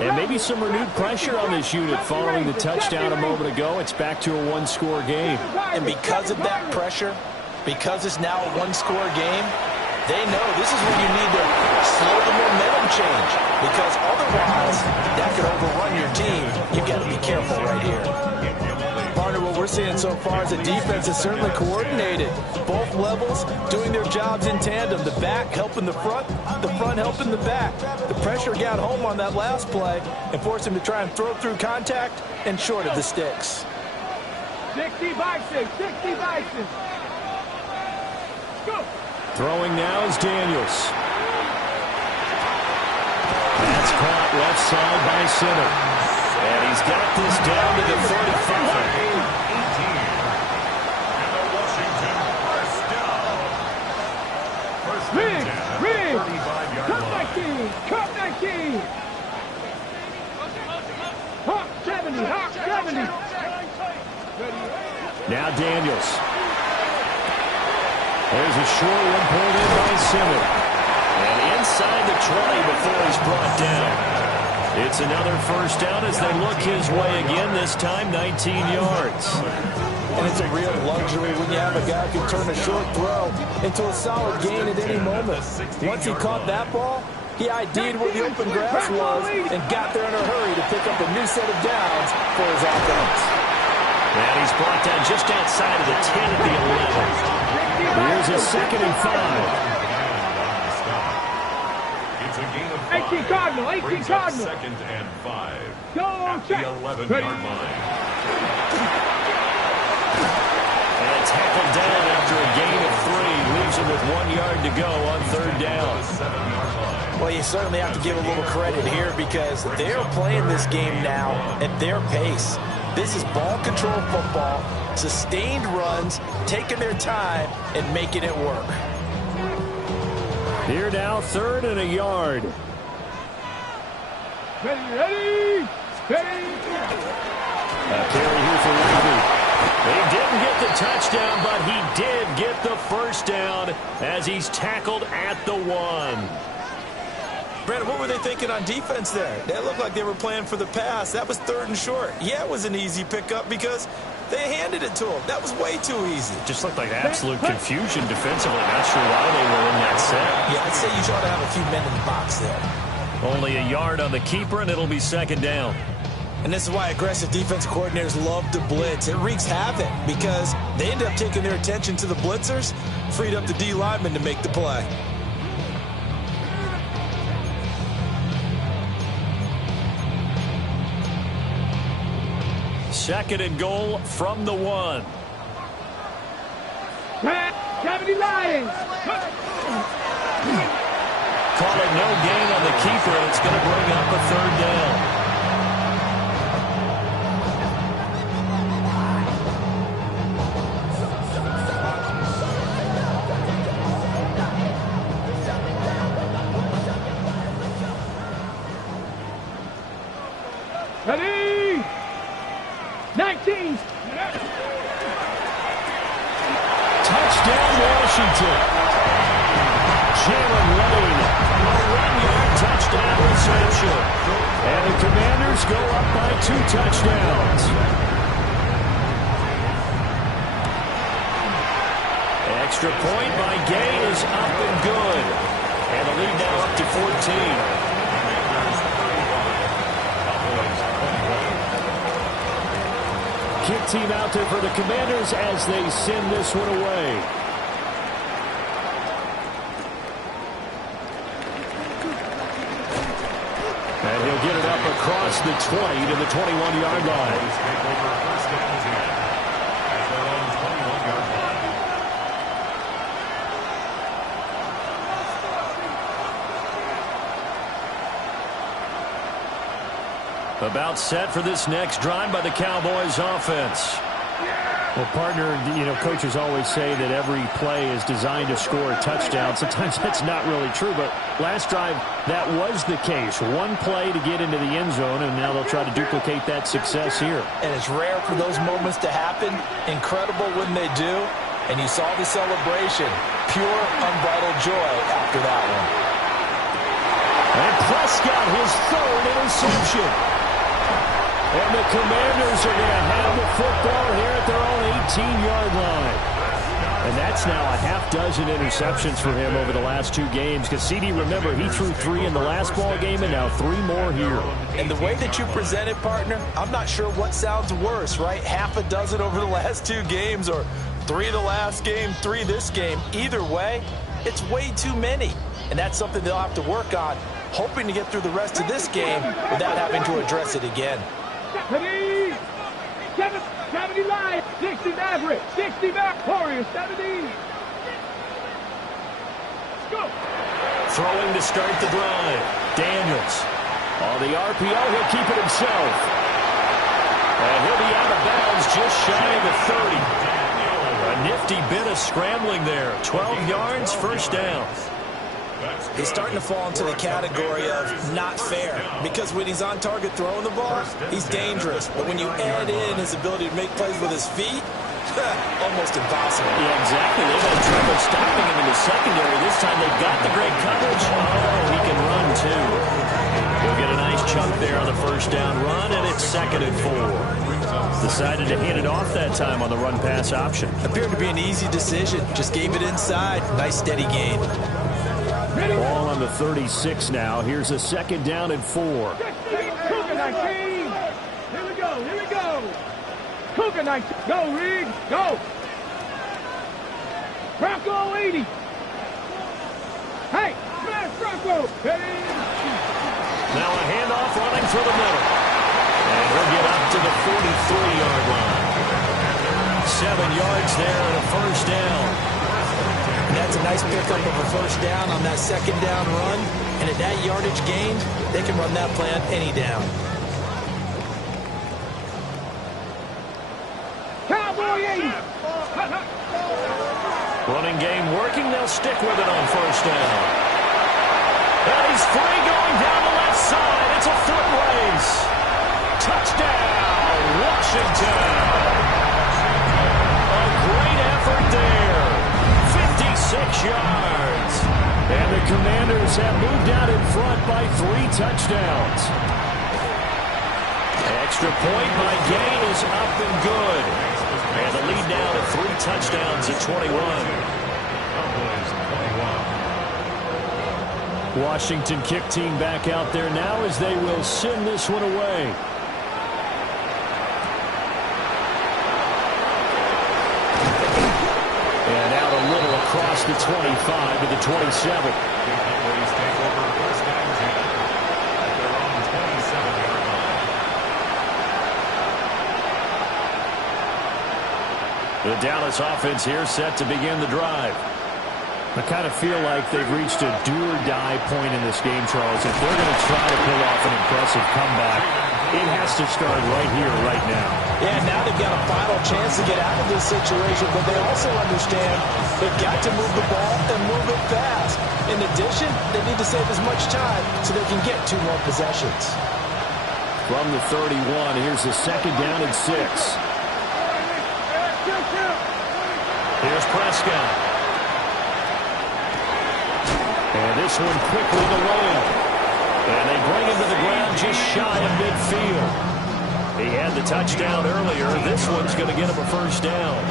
And maybe some renewed pressure on this unit following the touchdown a moment ago. It's back to a one-score game. And because of that pressure, because it's now a one-score game, they know this is where you need to slow the momentum change. Because otherwise, that could overrun your team. You've got to be careful right here. Partner, what we're seeing so far is the defense is certainly coordinated. Both levels doing their jobs in tandem. The back helping the front helping the back. The pressure got home on that last play and forced him to try and throw through contact and short of the sticks. 60 Bison, 60 Bison. Go. Throwing now is Daniels. That's caught left side by center. And he's got this down to the 45. Cut that key. Hawk 70, Hawk 70. Now Daniels. There's a short one pulled in by Simmons. And inside the 20 before he's brought down. It's another first down as they look his way again, this time 19 yards. And it's a real luxury when you have a guy who can turn a short throw into a solid gain at any moment. Once he caught that ball, he ID'd where the open grass was and got there in a hurry to pick up a new set of downs for his offense. And he's brought down just outside of the 10 at the 11. Here's a 2nd and 5. It's a gain of 18 Cardinal, 18 Cardinal. 2nd and 5. Go at check. the 11-yard line. And tackled down after a gain of 3. Leaves him with 1 yard to go on 3rd down. 7-yard line. Well, you certainly have to give a little credit here because they're playing this game now at their pace. This is ball control football, sustained runs, taking their time and making it work. Here now, 3rd and a yard. Ready. A carry here for Levy. He didn't get the touchdown, but he did get the first down as he's tackled at the 1. Brandon, what were they thinking on defense there? They looked like they were playing for the pass. That was 3rd and short. Yeah, it was an easy pickup because they handed it to him. That was way too easy. Just looked like absolute confusion defensively. Not sure why they were in that set. Yeah, I'd say you ought to have a few men in the box there. Only a yard on the keeper, and it'll be 2nd down. And this is why aggressive defensive coordinators love to blitz. It wreaks havoc because they end up taking their attention to the blitzers, freed up the D lineman to make the play. Second and goal from the 1. 70 Lions. Call it no gain on the keeper, and it's going to bring up a 3rd down. Touchdown, Washington. Jalen Lane, a 1-yard touchdown reception. And the Commanders go up by 2 touchdowns. Extra point by Gay is up and good. And the lead now up to 14. Kick team out there for the Commanders as they send this one away. And he'll get it up across the 20 to the 21-yard line. About set for this next drive by the Cowboys offense. Well, partner, coaches always say that every play is designed to score a touchdown. Sometimes that's not really true, but last drive, that was the case. One play to get into the end zone, and now they'll try to duplicate that success here. And it's rare for those moments to happen. Incredible when they do. And you saw the celebration. Pure, unbridled joy after that one. And Prescott, his 3rd interception. And the Commanders are going to have the football here at their own 18-yard line. And that's now a half-dozen interceptions for him over the last 2 games. Because CD, remember, he threw 3 in the last ball game and now 3 more here. And the way that you present it, partner, I'm not sure what sounds worse, right? Half a dozen over the last 2 games or 3 the last game, 3 this game. Either way, it's way too many. And that's something they'll have to work on, hoping to get through the rest of this game without having to address it again. 70 line, 60 Maverick, 60 back, Warriors, 70. Let's go. Throwing to start the drive. Daniels. On the RPO, he'll keep it himself. And he'll be out of bounds just shy of the 30. A nifty bit of scrambling there. 12 yards, first down. He's starting to fall into the category of not fair, because when he's on target throwing the ball, he's dangerous. But when you add in his ability to make plays with his feet, almost impossible. Yeah, exactly. They've had trouble stopping him in the secondary. This time they've got the great coverage. Oh, he can run, too. He'll get a nice chunk there on the first down run, and it's 2nd and 4. Decided to hand it off that time on the run-pass option. Appeared to be an easy decision. Just gave it inside. Nice, steady gain. Ball on the 36 now. Here's a 2nd down and 4. Cougar 19. Here we go, here we go. Cougar 19. Go, Regz, go. Bronco 80. Hey, smash Bronco. Hey. Now a handoff running through the middle. And he'll get up to the 43-yard line. 7 yards there and a first down. And that's a nice pickup of a first down on that 2nd down run. And at that yardage gained, they can run that play on any down. Cowboy 80. Running game working. They'll stick with it on first down. And he's free going down the left side. It's a foot race. Touchdown, Washington. A great effort there. 56 yards. And the Commanders have moved out in front by 3 touchdowns. Extra point by Gay is up and good. And the lead now to 3 touchdowns at 21. Washington kick team back out there now as they will send this one away. And out a little across the 25 to the 27. The Dallas offense here set to begin the drive. I kind of feel like they've reached a do-or-die point in this game, Charles. If they're going to try to pull off an impressive comeback, it has to start right here, right now. Yeah, now they've got a final chance to get out of this situation, but they also understand they've got to move the ball and move it fast. In addition, they need to save as much time so they can get 2 more possessions. From the 31, here's the 2nd down and 6. Here's Prescott. And this one quickly to Lowe. And they bring him to the ground just shy of midfield. He had the touchdown earlier. This one's going to get him a first down. A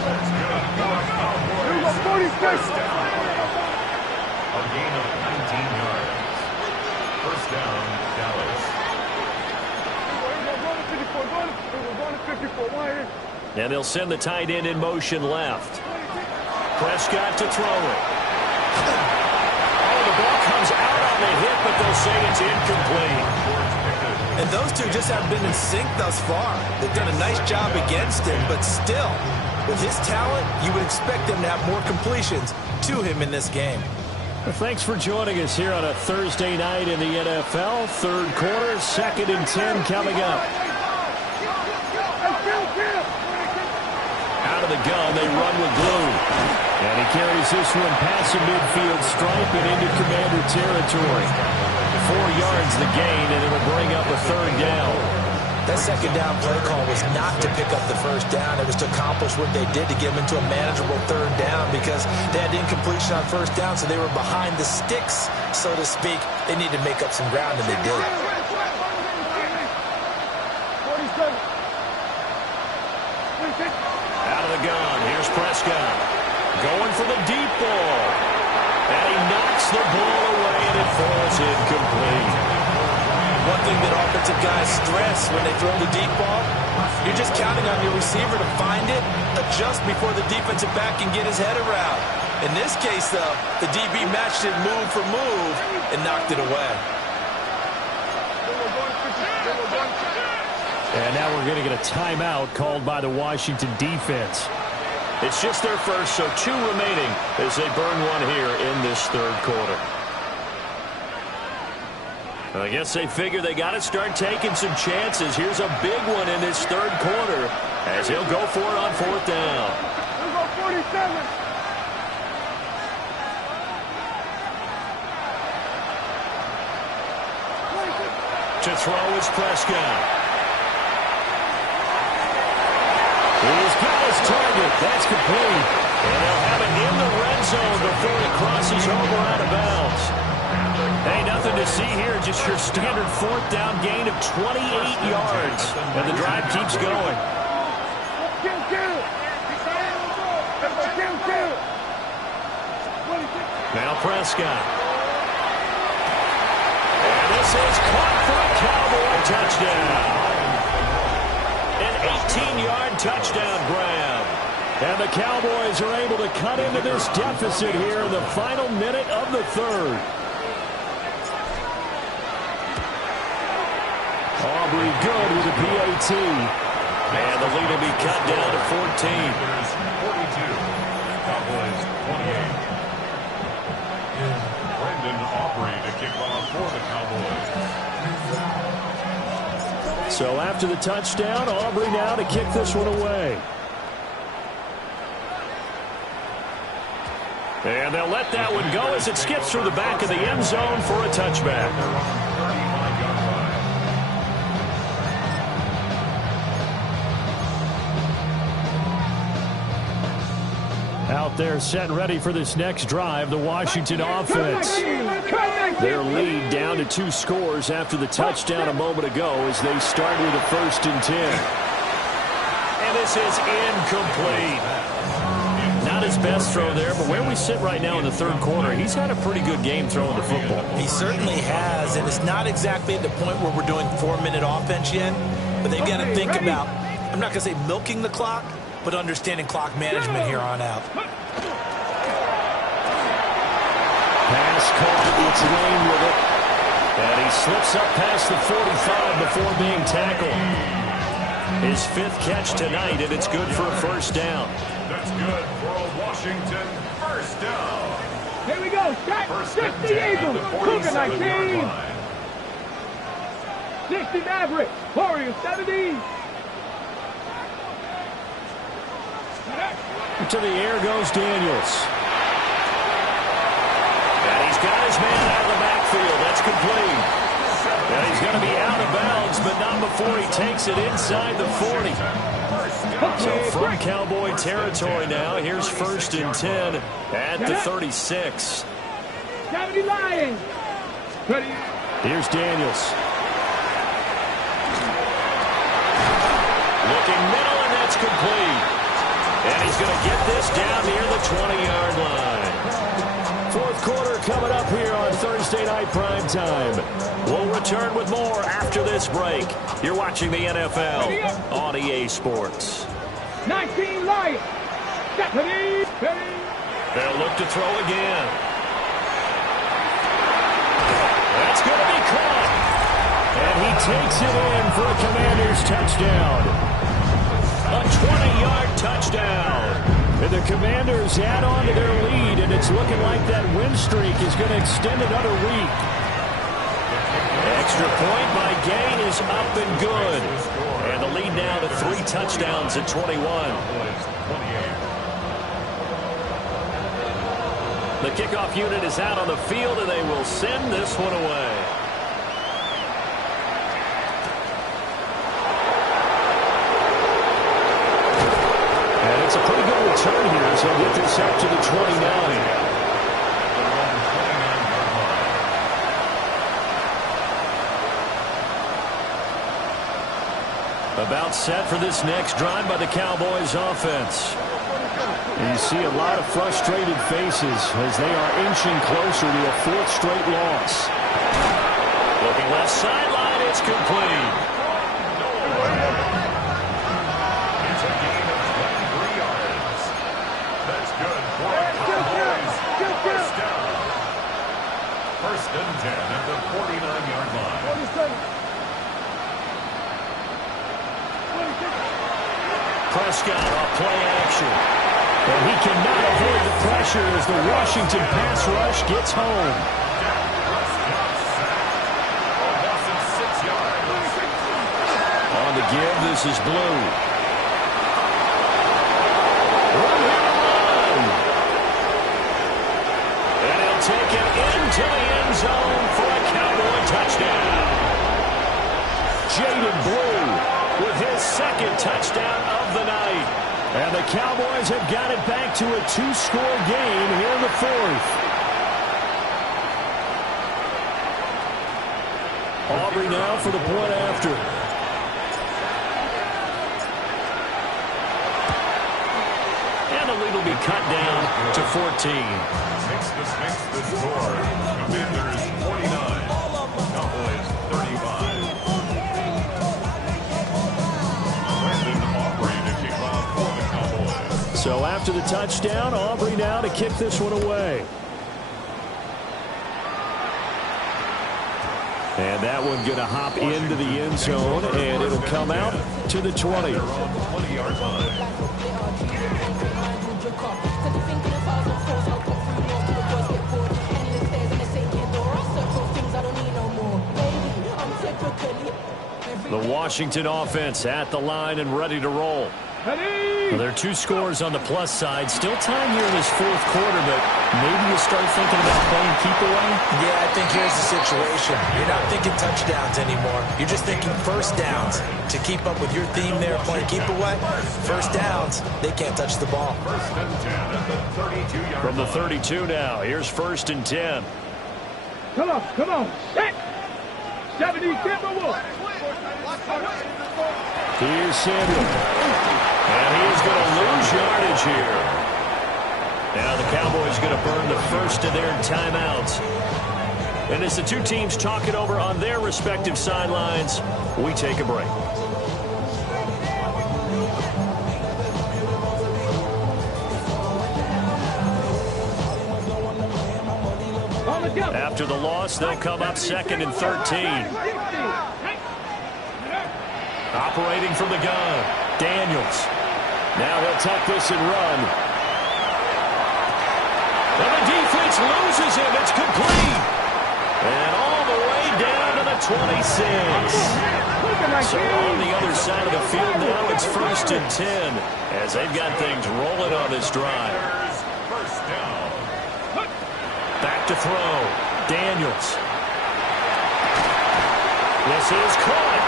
gain of 19 yards. First down, Dallas. And they'll send the tight end in motion left. Prescott to throw it. Oh, the ball comes out on the hit, but they'll say it's incomplete. And those two just haven't been in sync thus far. They've done a nice job against him, but still, with his talent, you would expect them to have more completions to him in this game. Well, thanks for joining us here on a Thursday night in the NFL. Third quarter, 2nd and 10 coming up. Out of the gun, they run with Glue. And he carries this one past the midfield stripe and into Commander territory. 4 yards the gain, and it'll bring up a third down. That second down play call was not to pick up the first down. It was to accomplish what they did to get them into a manageable third down because they had incompletion on first down, so they were behind the sticks, so to speak. They needed to make up some ground, and they did. Out of the gun, here's Prescott. Going for the deep ball. And he knocks the ball away, and it falls incomplete. One thing that offensive guys stress when they throw the deep ball, you're just counting on your receiver to find it, adjust before the defensive back can get his head around. In this case, though, the DB matched it move for move and knocked it away. And now we're going to get a timeout called by the Washington defense. It's just their first, so 2 remaining as they burn one here in this third quarter. I guess they figure they got to start taking some chances. Here's a big one in this third quarter as he'll go for it on 4th down. To throw is Prescott. He's got his target. That's complete. And they'll have it in the red zone before it crosses over out of bounds. Hey, nothing to see here. Just your standard 4th down gain of 28 yards. And the drive keeps going. Now Prescott. And this is caught for a Cowboy touchdown. An 18-yard touchdown grab. And the Cowboys are able to cut into this deficit here in the final minute of the third. Aubrey good with a PAT. And the lead will be cut down to 14. 42. Cowboys 28. Brendan Aubrey to kick off for the Cowboys. So after the touchdown, Aubrey now to kick this one away. And they'll let that one go as it skips through the back of the end zone for a touchback. Out there set and ready for this next drive, the Washington offense. Their lead down to 2 scores after the touchdown a moment ago as they start with a 1st and 10. And this is incomplete. Not his best throw there, but where we sit right now in the third quarter, he's had a pretty good game throwing the football. He certainly has, and it's not exactly at the point where we're doing 4-minute offense yet, but they've got to think about, I'm not going to say milking the clock, but understanding clock management here on out. Pass caught, it's Lane with it. And he slips up past the 45 before being tackled. His 5th catch tonight, and it's good for a 1st down. That's good for a Washington 1st down. Here we go. Shot 60 Eagles. Cougar 19. 60 Mavericks. Warriors 70. To the air goes Daniels. And he's got his man out of the backfield. That's complete. And he's going to be out of bounds yards, but not before he takes it inside the 40. So from Cowboy territory now, here's 1st and 10 at the 36. 70 Lions. Here's Daniels. Looking middle, and that's complete. And he's going to get this down near the 20-yard line. Fourth quarter coming up here on Thursday Night Primetime. We'll return with more after this break. You're watching the NFL on EA Sports. 19 Lions. They'll look to throw again. That's going to be caught. And he takes it in for a Commanders touchdown. A 20-yard touchdown. And the Commanders add on to their lead, and it's looking like that win streak is going to extend another week. Extra point by Gay is up and good. And the lead now to 3 touchdowns at 21. The kickoff unit is out on the field, and they will send this one away. And it's a pretty good return here as they'll get this up to the 29. About set for this next drive by the Cowboys offense. You see a lot of frustrated faces as they are inching closer to a 4th straight loss. Looking left sideline, it's complete. It's a gain of 23 yards. That's good for the Cowboys. First down. 1st and 10 at the 49-yard line. Prescott off play action. And he cannot avoid the pressure as the Washington pass rush gets home. On the give, this is Blue. Run. And he'll take it into the end zone for a Cowboy touchdown. Jaden Blue with his 2nd touchdown of the night. And the Cowboys have got it back to a 2-score game here in the 4th. Aubrey now for the point after. And the lead will be cut down to 14. Makes the score. Commanders 49. Cowboys 35. So after the touchdown, Aubrey now to kick this one away. And that one going to hop into the end zone, and it'll come out to the 20. 20-yard line. The Washington offense at the line and ready to roll. Well, there are 2 scores on the plus side. Still time here in this 4th quarter, but maybe you start thinking about playing keep away? Yeah, I think here's the situation. You're not thinking touchdowns anymore. You're just thinking first downs. To keep up with your theme there, playing keep away, first downs, they can't touch the ball. 1st and 10 at the 32-yard From the 32 now, here's 1st and 10. Come on. Set. 70 Timberwolves. Here's Samuel. And he is going to lose yardage here. Now the Cowboys going to burn the first of their timeouts. And as the 2 teams talk it over on their respective sidelines, we take a break. After the loss, they'll come up 2nd and 13. Operating from the gun, Daniels. Now he'll tuck this and run. And the defense loses him. It's complete. And all the way down to the 26. So on the other side of the field now, it's 1st and 10 as they've got things rolling on this drive. First down. Back to throw. Daniels. This is caught.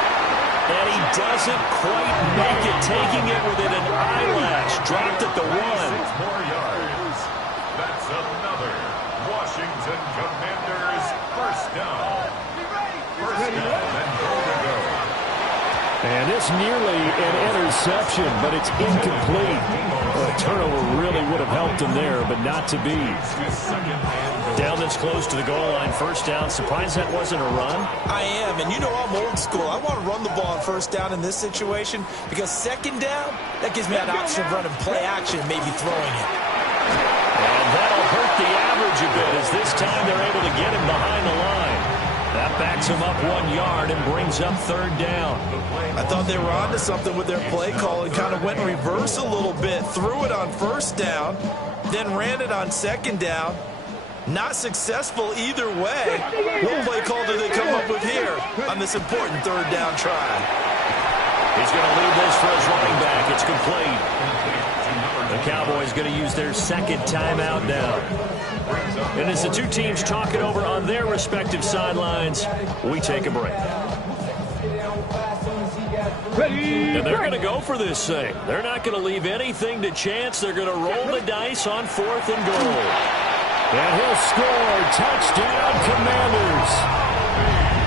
And he doesn't quite make it, taking it within an eyelash. Dropped at the 1. 6 more yards. That's another Washington Commanders first down. First down and goal to go. And it's nearly an interception, but it's incomplete. A turnover really would have helped him there, but not to be. Down this close to the goal line, first down. Surprised that wasn't a run? I am, and you know I'm old school. I want to run the ball on first down in this situation because second down, that gives me an option of running play action, maybe throwing it. And that'll hurt the average a bit as this time they're able to get him behind the line. That backs him up 1 yard and brings up third down. I thought they were onto something with their play call and kind of went in reverse a little bit. Threw it on first down, then ran it on second down. Not successful either way. What play call do they come up with here on this important third down try? He's going to leave this for his running back. It's complete. The Cowboys going to use their second timeout now. And as the two teams talk it over on their respective sidelines, we take a break. And they're going to go for this thing. They're not going to leave anything to chance. They're going to roll the dice on 4th and goal. And he'll score. Touchdown, Commanders.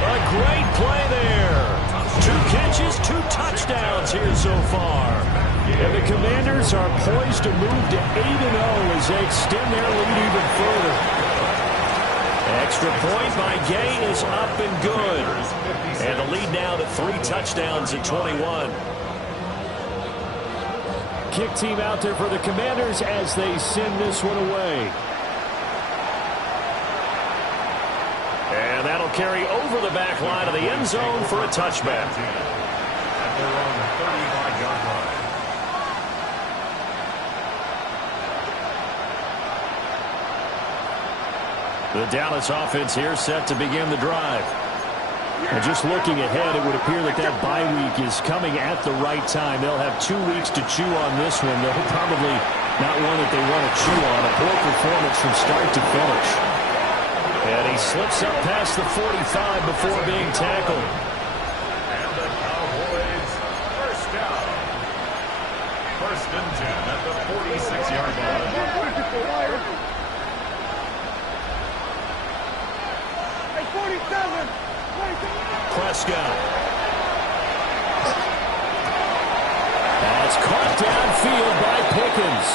A great play there. 2 catches, 2 touchdowns here so far. And the Commanders are poised to move to 8-0 as they extend their lead even further. Extra point by Gay is up and good. And the lead now to 3 touchdowns at 21. Kick team out there for the Commanders as they send this one away. And that'll carry over the back line of the end zone for a touchback. And they're on the 35-yard line. The Dallas offense here set to begin the drive. And just looking ahead, it would appear that that bye week is coming at the right time. They'll have 2 weeks to chew on this one. They'll probably not one that they want to chew on. A poor performance from start to finish. And he slips up past the 45 before being tackled. And the Cowboys first down. First and 10 at the 46-yard line. Prescott. That's caught downfield by Pickens.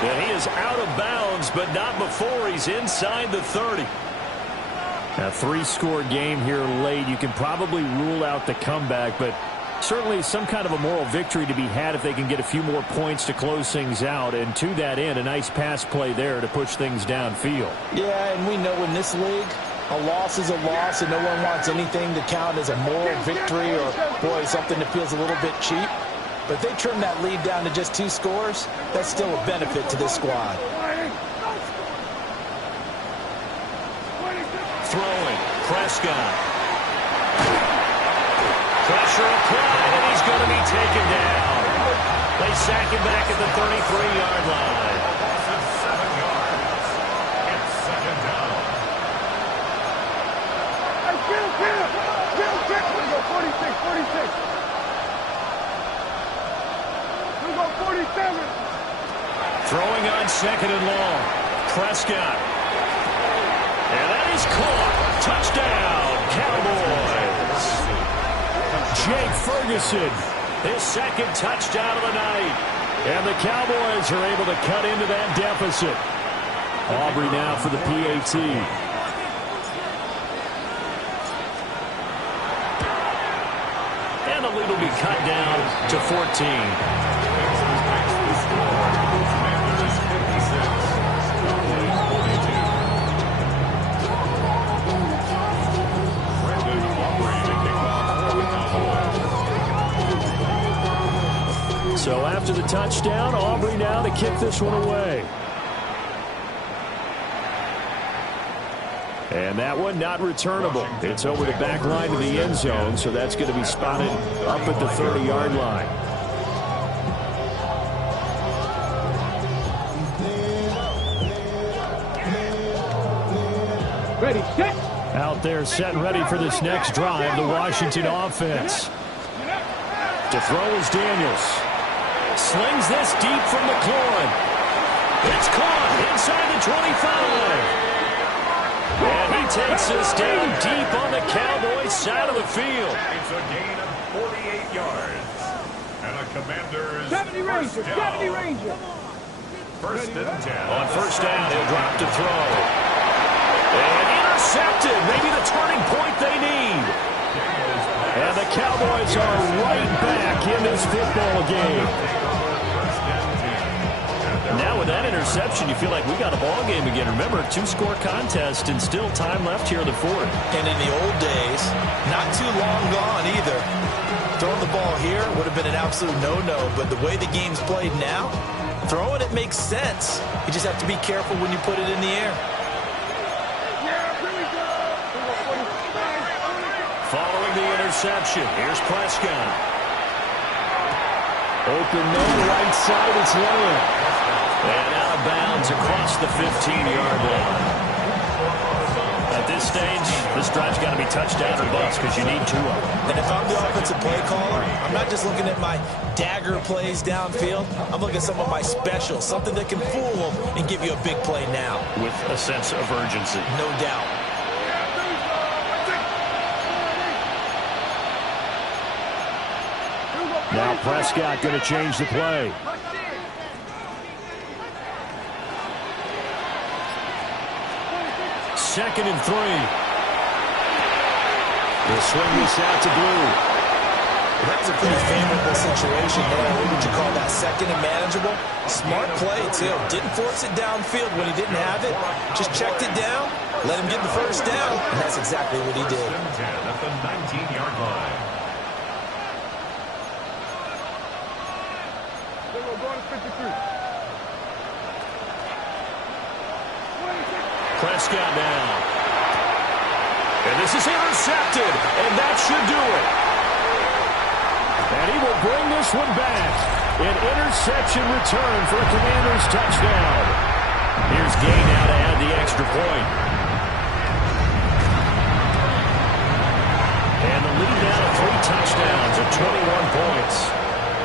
And he is out of bounds, but not before he's inside the 30. A 3-score game here late. You can probably rule out the comeback, but certainly some kind of a moral victory to be had if they can get a few more points to close things out. And to that end, a nice pass play there to push things downfield. Yeah, and we know in this league, a loss is a loss, and no one wants anything to count as a moral victory or, boy, something that feels a little bit cheap. But if they trim that lead down to just 2 scores, that's still a benefit to this squad. Throwing, Prescott. Pressure applied, and he's going to be taken down. They sack him back at the 33-yard line. That's 7 yards. It's second down. 47. Throwing on 2nd and long. Prescott. And that is caught. Touchdown, Cowboys. Jake Ferguson, his 2nd touchdown of the night. And the Cowboys are able to cut into that deficit. Aubrey now for the PAT. And the lead will be cut down to 14. So after the touchdown, Aubrey now to kick this one away. And that one not returnable. It's over the back line of the end zone, so that's going to be spotted up at the 30-yard line. Ready, set. Out there set and ready for this next drive, the Washington offense. To throw is Daniels. Slings this deep from McLaurin. It's caught inside the 25. And he takes us down deep on the Cowboys side of the field. It's a gain of 48 yards. And a Commander's 70 Ranger, 70 Ranger. First and 10. On first down, he'll drop to throw. And intercepted. Maybe the turning point they need. And the Cowboys are right back in this football game. Now with that interception, you feel like we got a ball game again. Remember, 2-score contest and still time left here in the fourth. And in the old days, not too long gone either. Throwing the ball here would have been an absolute no-no, but the way the game's played now, throwing it makes sense. You just have to be careful when you put it in the air. Following the interception, here's Prescott. Open middle, right side, it's Lane. And out of bounds across the 15-yard line. At this stage, this drive's got to be touchdown or bust because you need 2 of them. And if I'm the offensive play caller, I'm not just looking at my dagger plays downfield. I'm looking at some of my specials, something that can fool them and give you a big play now. With a sense of urgency. No doubt. Now Prescott going to change the play. Second and 3. They'll swing this out to Blue. That was a pretty favorable situation there. What would you call that? Second and manageable? Smart play, too. Didn't force it downfield when he didn't have it. Just checked it down, let him get the first down, and that's exactly what he did. At the 19-yard line. Prescott down. And this is intercepted, and that should do it. And he will bring this one back. An interception return for a Commanders touchdown. Here's Gay now to add the extra point. And the lead now to 3 touchdowns at 21 points.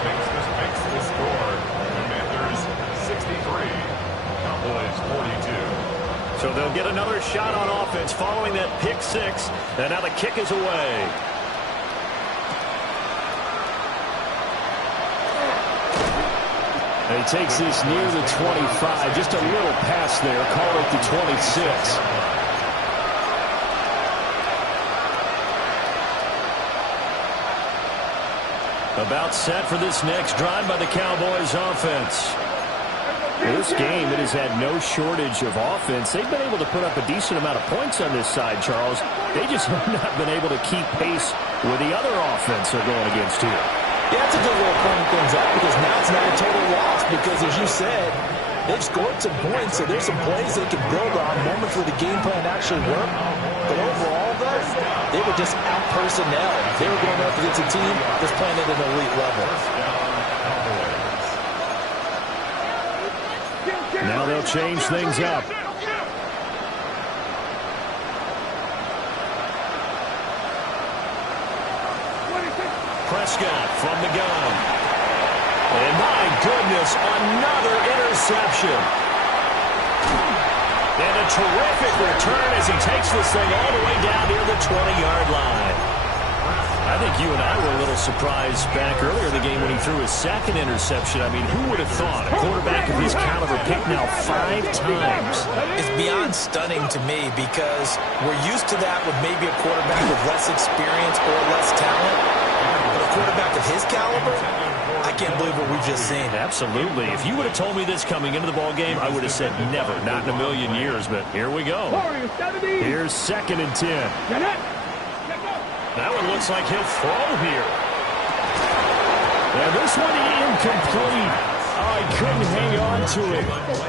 Makes the score. Commanders 63. Cowboys 42. So they'll get another shot on offense following that pick 6. And now the kick is away. And he takes this near the 25. Just a little pass there. Call it the 26. About set for this next drive by the Cowboys offense. This game, it has had no shortage of offense. They've been able to put up a decent amount of points on this side, Charles. They just have not been able to keep pace with the other offense they're going against here. Yeah, that's a good way of pointing things out because now it's not a total loss because, as you said, they've scored some points, so there's some plays they can build on, moments where the game plan actually worked. But overall, though, they were just out-personnel. They were going up against a team that's playing at an elite level. Now they'll change things up. Prescott from the gun. And my goodness, another interception. And a terrific return as he takes this thing all the way down near the 20-yard line. I think you and I were a little surprised back earlier in the game when he threw his second interception. I mean, who would have thought a quarterback of his caliber picked now 5 times? It's beyond stunning to me because we're used to that with maybe a quarterback with less experience or less talent. But a quarterback of his caliber, I can't believe what we've just seen. Absolutely. If you would have told me this coming into the ball game, I would have said never, not in a million years. But here we go. Here's second and 10. That one looks like he'll throw here. And this one incomplete. Oh, he couldn't hang on to it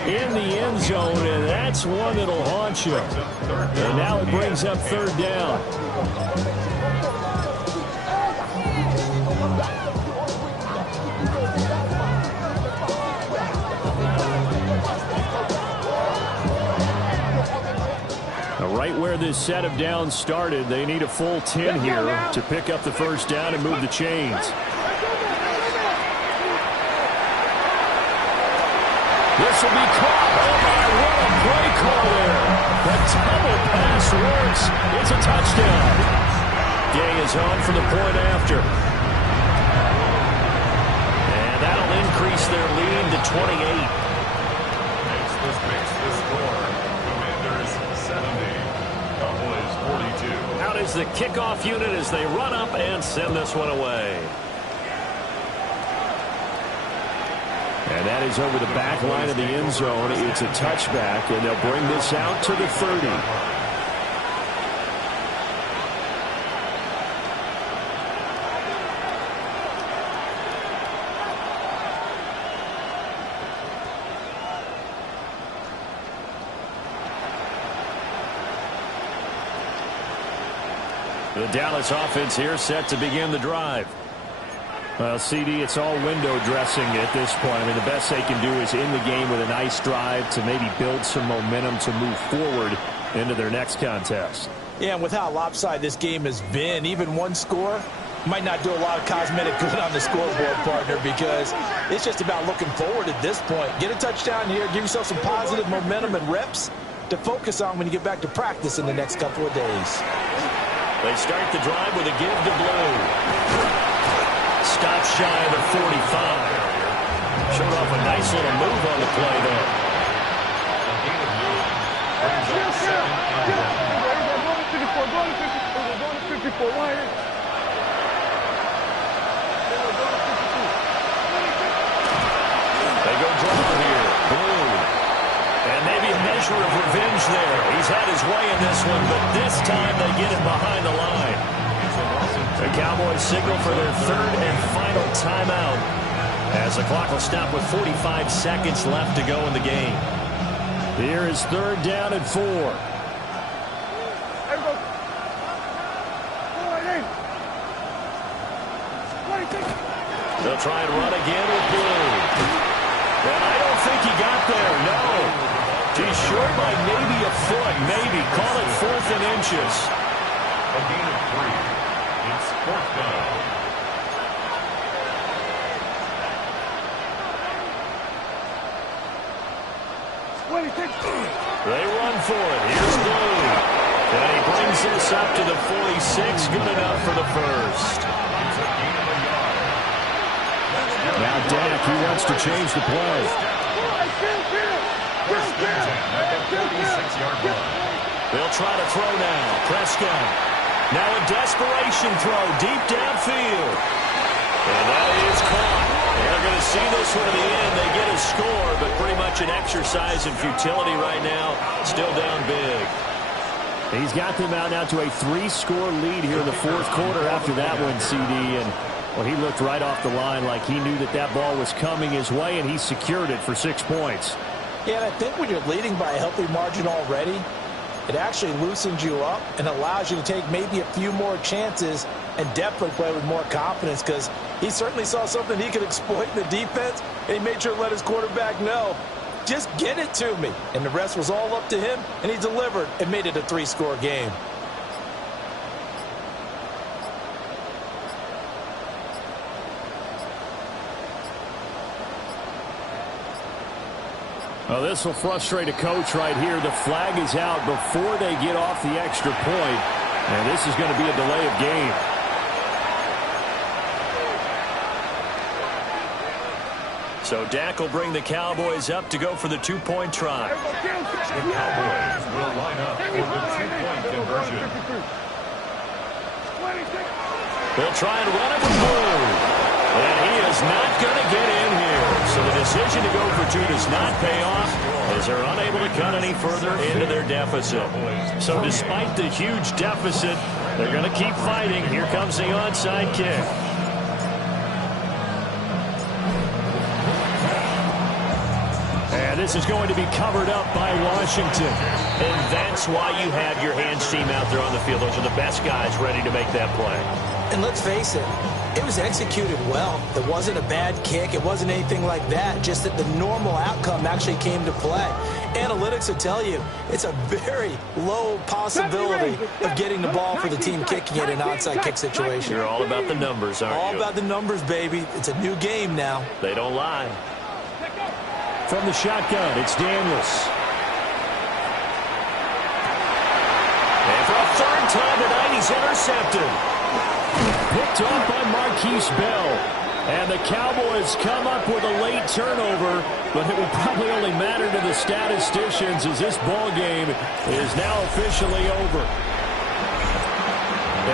in the end zone, and that's one that'll haunt you. And now it brings up third down. Right where this set of downs started, they need a full 10 here to pick up the first down and move the chains. This will be caught. Oh, my, what a play call there. The double pass works. It's a touchdown. Gay is on for the point after. And that'll increase their lead to 28. Makes the score. Commanders 70. Cowboys 42. Out is the kickoff unit as they run up and send this one away. And that is over the back line of the end zone. It's a touchback, and they'll bring this out to the 30. The Dallas offense here set to begin the drive. Well, CD, it's all window dressing at this point. I mean, the best they can do is in the game with a nice drive to maybe build some momentum to move forward into their next contest. Yeah, and with how lopsided this game has been, even one score might not do a lot of cosmetic good on the scoreboard, partner, because it's just about looking forward at this point. Get a touchdown here, give yourself some positive momentum and reps to focus on when you get back to practice in the next couple of days. They start the drive with a give to Blue. Stop shy of the 45. Showed off a nice little move on the play there. They go draw here. Blue. And maybe a measure of revenge there. He's had his way in this one, but this time they get him behind the line. The Cowboys signal for their third and final timeout as the clock will stop with 45 seconds left to go in the game. Here is third down and 4. They'll try and run again with Blue. And I don't think he got there, no. He's short by maybe a foot, maybe. Call it 4th and inches. A gain of 3. It's 4th down. They run for it. Here's Blue. And he brings this up to the 46. Good enough for the first. Now Dak, he wants to change the play. First down at the 46-yard line. They'll try to throw now. Prescott. Now a desperation throw deep downfield. And that is caught. They're going to see this one in the end. They get a score, but pretty much an exercise in futility right now. Still down big. He's got them out now to a 3-score lead here in the 4th quarter after that one, CD. And well, he looked right off the line like he knew that that ball was coming his way, and he secured it for 6 points. Yeah, and I think when you're leading by a healthy margin already, it actually loosens you up and allows you to take maybe a few more chances and definitely play with more confidence, because he certainly saw something he could exploit in the defense, and he made sure to let his quarterback know, just get it to me. And the rest was all up to him, and he delivered and made it a 3-score game. Well, this will frustrate a coach right here. The flag is out before they get off the extra point, and this is going to be a delay of game. So Dak will bring the Cowboys up to go for the 2-point try. The Cowboys will line up for the 2-point conversion. They'll try and run it with Blue. And he is not going to get in here. So the decision to go for 2 does not pay off as they're unable to cut any further into their deficit. So despite the huge deficit, they're going to keep fighting. Here comes the onside kick. And this is going to be covered up by Washington. And that's why you have your hands team out there on the field. Those are the best guys ready to make that play. And let's face it, it was executed well. It wasn't a bad kick. It wasn't anything like that. Just that the normal outcome actually came to play. Analytics will tell you it's a very low possibility of getting the ball for the team kicking it in an onside kick situation. You're all about the numbers, aren't you? All about the numbers, baby. It's a new game now. They don't lie. From the shotgun, it's Daniels. And for a third time tonight, he's intercepted. Picked off by Marquise Bell. And the Cowboys come up with a late turnover, but it will probably only matter to the statisticians as this ball game is now officially over.